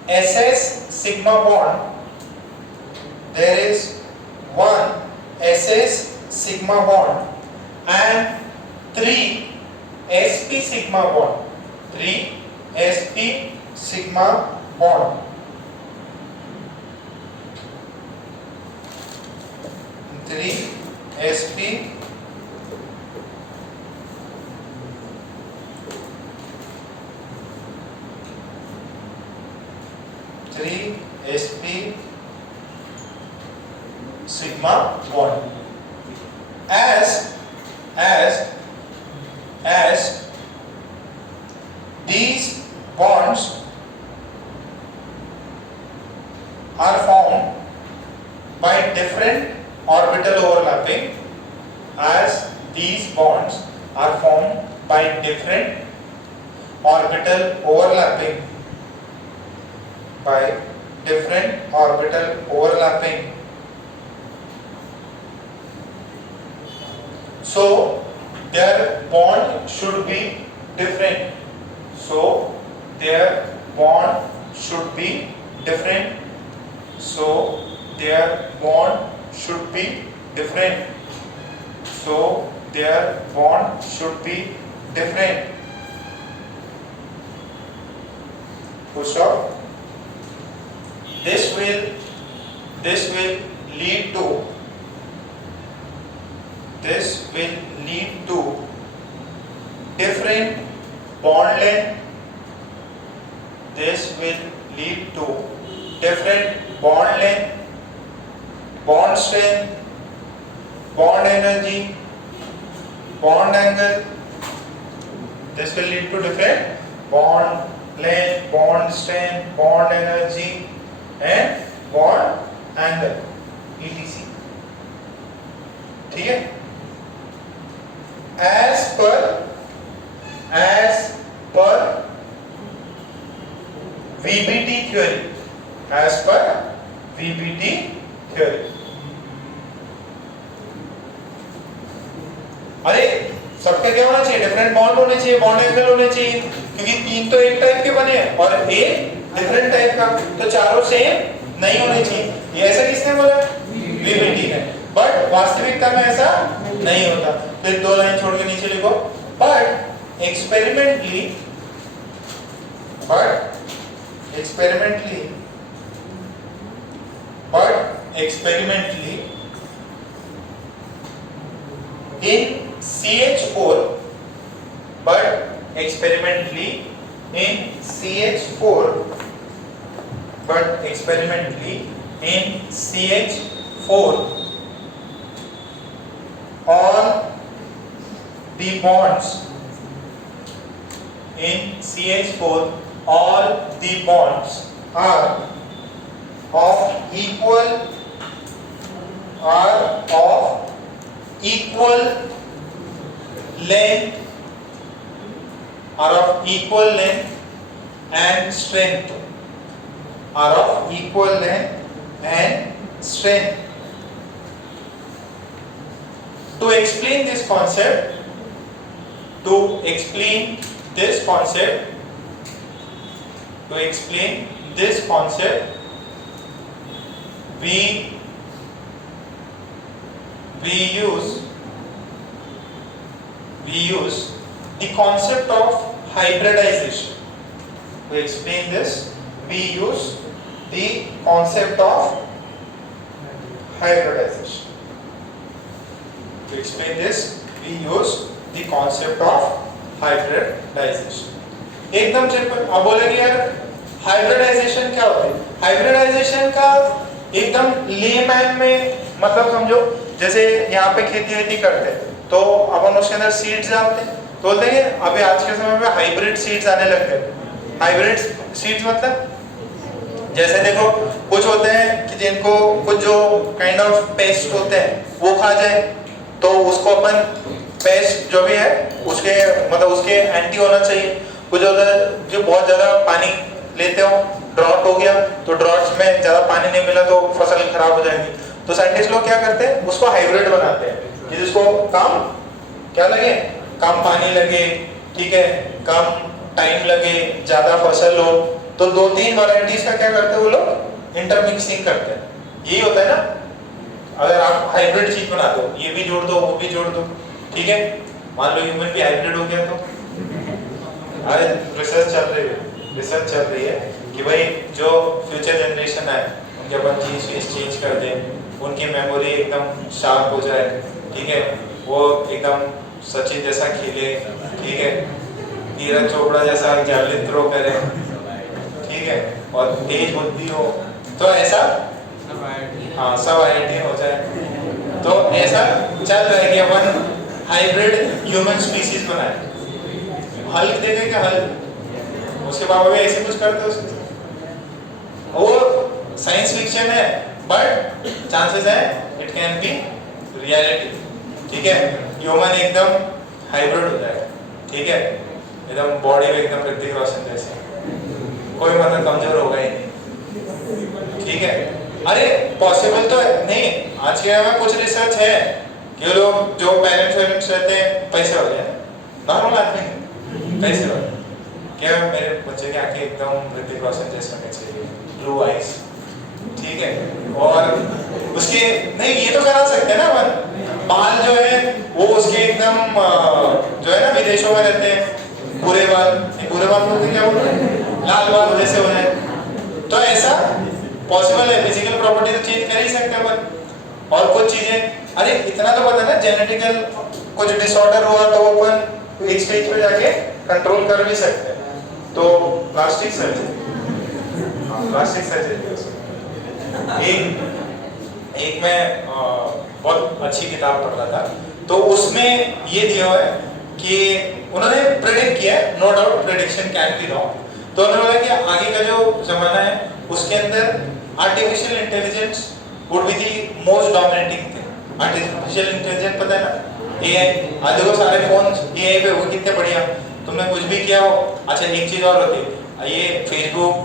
SS sigma bond, there is one SS sigma bond and 3 sp sigma bond, 3 sp sigma bond, 3 sp sigma bond as these bonds are formed by different orbital overlapping, as these bonds are formed by different orbital overlapping, by different orbital overlapping. So their bond should be different. So their bond should be different. So their bond should be different. So their bond should be different. Full stop. This will lead to different bond length. This will lead to different bond length, bond strength, bond energy, bond angle. This will lead to different bond length, bond strength, bond energy and bond angle, etc. ठीक है? As per VBT theory, as per VBT theory. अरे सबका क्या होना चाहिए, different bond होने चाहिए, bond angle होने चाहिए, क्योंकि तीन तो एक टाइप के बने हैं और एक डिफरेंट टाइप का, तो चारों सेम नहीं होने चाहिए। ये ऐसा किसने बोला, वीबीटी ने। बट वास्तविकता में ऐसा नहीं होता। फिर दो लाइन छोड़ के नीचे लिखो, but experimentally in CH4, but experimentally in CH4 all the bonds are of equal length and strength. To explain this concept, we use the concept of hybridization. To explain this, we use the concept of hybridization. एकदम simple. अब बोलेंगे यार hybridisation क्या होता है? Hybridisation का एकदम layman में मतलब समझो, जैसे यहाँ पे खेती वेती करते हैं तो अपन उसके अंदर सीड्स डालते हैं, तो बोलते हैं अभी आज के समय में हाइब्रिड सीड्स आने लग गए। हाइब्रिड सीड्स मतलब जैसे देखो कुछ होते हैं कि जिनको कुछ जो काइंड ऑफ पेस्ट होते हैं वो खा जाए, तो उसको अपन पेस्ट जो भी है उसके मतलब उसके एंटी होना चाहिए। कुछ होता है जो बहुत ज्यादा पानी लेते हो, ड्रॉट हो गया तो ड्रॉट्स में ज्यादा पानी नहीं मिला तो फसल खराब हो जाएगी, तो साइंटिस्ट लोग क्या करते हैं उसको हाइब्रिड बनाते हैं कि जिसको कम क्या लगे, कम पानी लगे, ठीक है, कम टाइम लगे, ज्यादा फसल हो, तो दो तीन वैरायटीज का क्या करते हैं वो लोग इंटरमिक्सिंग करते हैं। यही होता है ना, अगर आप हाइब्रिड चीज बना दो, ये भी जोड़ दो वो भी जोड़ दो, ठीक है, मान लो ह्यूमन भी हाइब्रिड हो गया तो अरे रिसर्च चल रही है कि भाई जो फ्यूचर जनरेशन है उनके अपन जीन्स चेंज कर दें, उनकी मेमोरी एकदम शार्प हो जाए, ठीक है, वो एकदम सचिन जैसा खेले, ठीक है, नीरज चोपड़ा जैसा जैवलिन थ्रो करे, ठीक है, और तेज बुद्धि हो, तो ऐसा हाँ सब आईआईटी हो जाए। तो ऐसा चल रहा है कि अपन हाइब्रिड ह्यूमन स्पीसीज बनाए। हल्क देखे क्या हल्क, उसके बाबा भी ऐसे कुछ करते उसके, वो साइंस फिक्शन है बट चांसेस है इट कैन बी रियलिटी, ठीक है। ह्यूमन एकदम हाइब्रिड हो जाएगा, ठीक है, एकदम बॉडी में एकदम ऋतिक रोशन जैसे, कोई मतलब कमजोर होगा ही नहीं, ठीक है। अरे पॉसिबल तो नहीं, आज के में कुछ रिसर्च है कि लोग जो पेरेंट्स रहते हैं पैसे वाले हैं, नॉर्मल आदमी पैसे वाले, क्या मेरे बच्चे की आंखें एकदम ऋतिक रोशन जैसे होने चाहिए, ब्लू आईज, ठीक है, और उसके नहीं ये तो करा सकते हैं ना अपन, बाल जो है वो उसके एकदम जो है ना विदेशों में रहते हैं, पूरे बाल बोलते क्या बोलते हैं, लाल बाल जैसे हो जाए, तो ऐसा पॉसिबल है। फिजिकल प्रॉपर्टी तो चेंज कर ही सकते हैं अपन, और कुछ चीजें, अरे इतना तो पता ना जेनेटिकल कुछ डिसऑर्डर हुआ तो अपन एक स्टेज पे जाके कंट्रोल कर भी सकते हैं, तो प्लास्टिक सर्जरी एक मैं बहुत अच्छी किताब पढ़ रहा था, तो उसमें ये दिया हुआ है कि उन्होंने प्रेडिक्ट किया है, no doubt prediction can be wrong, तो उन्होंने बोला कि आगे का जो जमाना है उसके अंदर artificial intelligence would be the most dominating thing. Artificial intelligence पता है ना, एआई, आज देखो सारे फोन एआई पे वो कितने बढ़िया, तुमने कुछ भी किया हो, अच्छा एक चीज और होती है, ये फेसबुक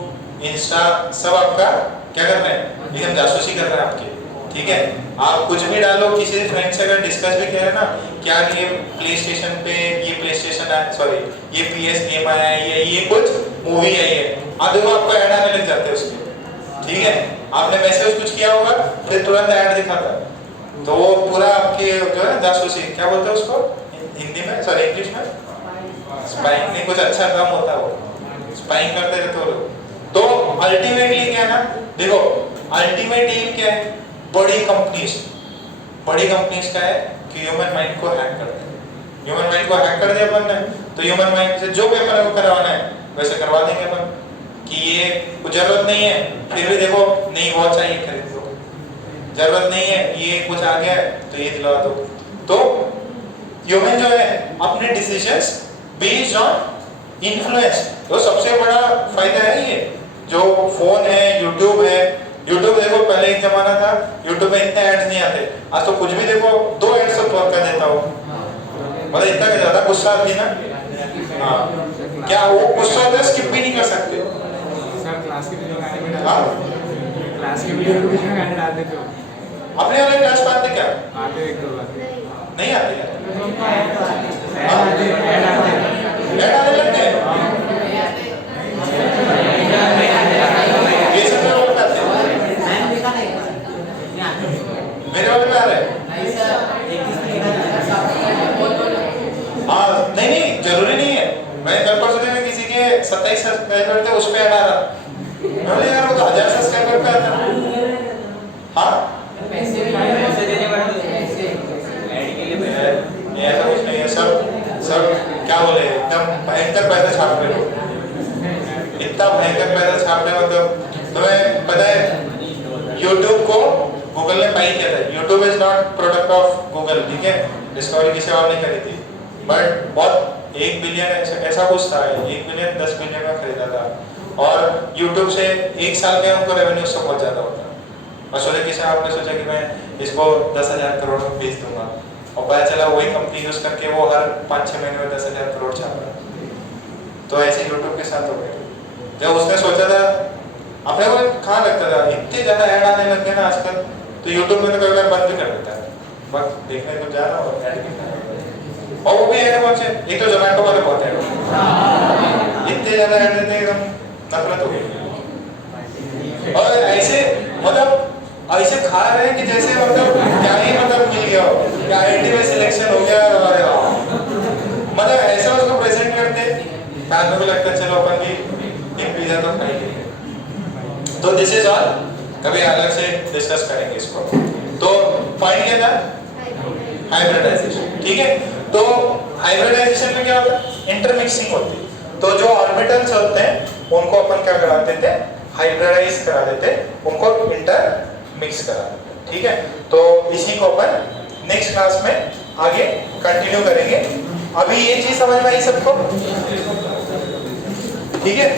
इंस्टा सब आपका क्या कर रहे हैं, एकदम जासूसी कर रहे हैं आपकी, ठीक है, आप कुछ भी डालो, किसी फ्रेंड से अगर डिस्कस भी किया है ना, क्या ये प्ले स्टेशन पे ये प्ले स्टेशन है, सॉरी ये PS गेम आया है, ये कुछ मूवी आई है, आप देखो आपको ऐड आने लग जाते हैं उसके, ठीक है, आपने मैसेज कुछ किया होगा फिर तुरंत ऐड दिखाता है, तो वो पूरा आपके जो है जासूसी, क्या बोलते हैं उसको हिंदी में, सॉरी इंग्लिश में, स्पाइंग, नहीं कुछ अच्छा काम होता है वो, स्पाइंग करते रहते हो लोग। तो अल्टीमेटली क्या है ना, देखो अल्टीमेट एम क्या है, बड़ी कंपनीज का है कि ह्यूमन माइंड को हैक कर दे, ह्यूमन माइंड को हैक कर दिया अपन ने, तो ह्यूमन माइंड से जो पेपर को करवाना है वैसे करवा देंगे अपन, कि ये कुछ जरूरत नहीं है, फिर भी देखो नई वॉच चाहिए खरीद लो, जरूरत नहीं है ये कुछ आ गया है तो ये दिलवा दो। तो ह्यूमन जो है अपने डिसीजंस बेस्ड ऑन इन्फ्लुएंस, तो सबसे बड़ा फायदा है ये जो फोन है, यूट्यूब है। यूट्यूब देखो पहले एक जमाना था, यूट्यूब में इतने एड्स नहीं आते, आज तो कुछ भी देखो 2 एड्स सब कर देता हो, मतलब इतना ज्यादा गुस्सा आती ना, हाँ क्या वो गुस्सा होता है, स्किप भी नहीं कर सकते। सर क्लास के वीडियो गाने में हाँ क्लास के वीडियो के बीच में गाने डाल देते हो, अपने वाले क्लास में आते क्या आते एक दो बार नहीं आते यार, ऐड आते ऐड आने लगते हैं, ये सब मेरे वाले में आते हैं, मेरे वाले में आ रहा है। हाँ नहीं जरूरी नहीं है, मैं कल परसों दिन में किसी के 27 सब्सक्राइबर थे, उस पे ऐड आ रहा, बोले यार वो तो 1000 सब्सक्राइबर पे आता है। हाँ पैसे देने वाले ऐड के लिए ये ऐसा कुछ नहीं है, सब क्या बोले एकदम भयंकर पैसा छाप रहे हो, इतना भयंकर पैसा छाप रहे हो, मतलब तुम्हें पता है YouTube को गूगल ने बाई किया था, YouTube is not product of Google, ठीक है, डिस्कवरी किसी और ने करी थी, बट बहुत 1 बिलियन ऐसा कुछ था, 1 बिलियन 10 बिलियन में खरीदा था, और YouTube से 1 साल के उनको रेवेन्यू उससे बहुत ज्यादा होता है। और सोचे किसी आपने सोचा कि मैं इसको 10,000 करोड़ में बेच दूंगा, और पता चला वही कंपनी यूज करके वो हर 5-6 महीने में 10,000 करोड़ छाप रहा है। तो ऐसे YouTube के साथ हो गया, जब उसने सोचा था, अपने को कहाँ लगता था इतने ज्यादा ऐड आने लग गए ना आजकल, तो YouTube में तो कई बार बंद भी कर देता है, बस देखने को जाना और ऐड करना, और वो भी ऐड कौन से, एक तो जोमेटो वाले बहुत ऐड, इतने ज्यादा ऐड देते हैं एकदम नफरत हो गई, और ऐसे मतलब ऐसे खा रहे हैं कि जैसे मतलब क्या ही मतलब मिल गया हो, क्या IIT में सिलेक्शन हो गया, मतलब ऐसा उसको प्रेजेंट करते बाद में भी लगता है चलो अपन भी एक पिज्जा तो खाएंगे। तो दिस इज ऑल, कभी अलग से डिस्कस करेंगे इसको। तो पॉइंट क्या था, हाइब्रिडाइजेशन, ठीक है। तो हाइब्रिडाइजेशन में क्या होता है, इंटरमिक्सिंग होती है, तो जो ऑर्बिटल्स होते हैं उनको अपन क्या करा देते हैं, हाइब्रिडाइज करा देते, उनको इंटर मिक्स करा देते, ठीक है। तो इसी को अपन नेक्स्ट क्लास में आगे कंटिन्यू करेंगे। अभी ये चीज समझ में आई सबको, ठीक है।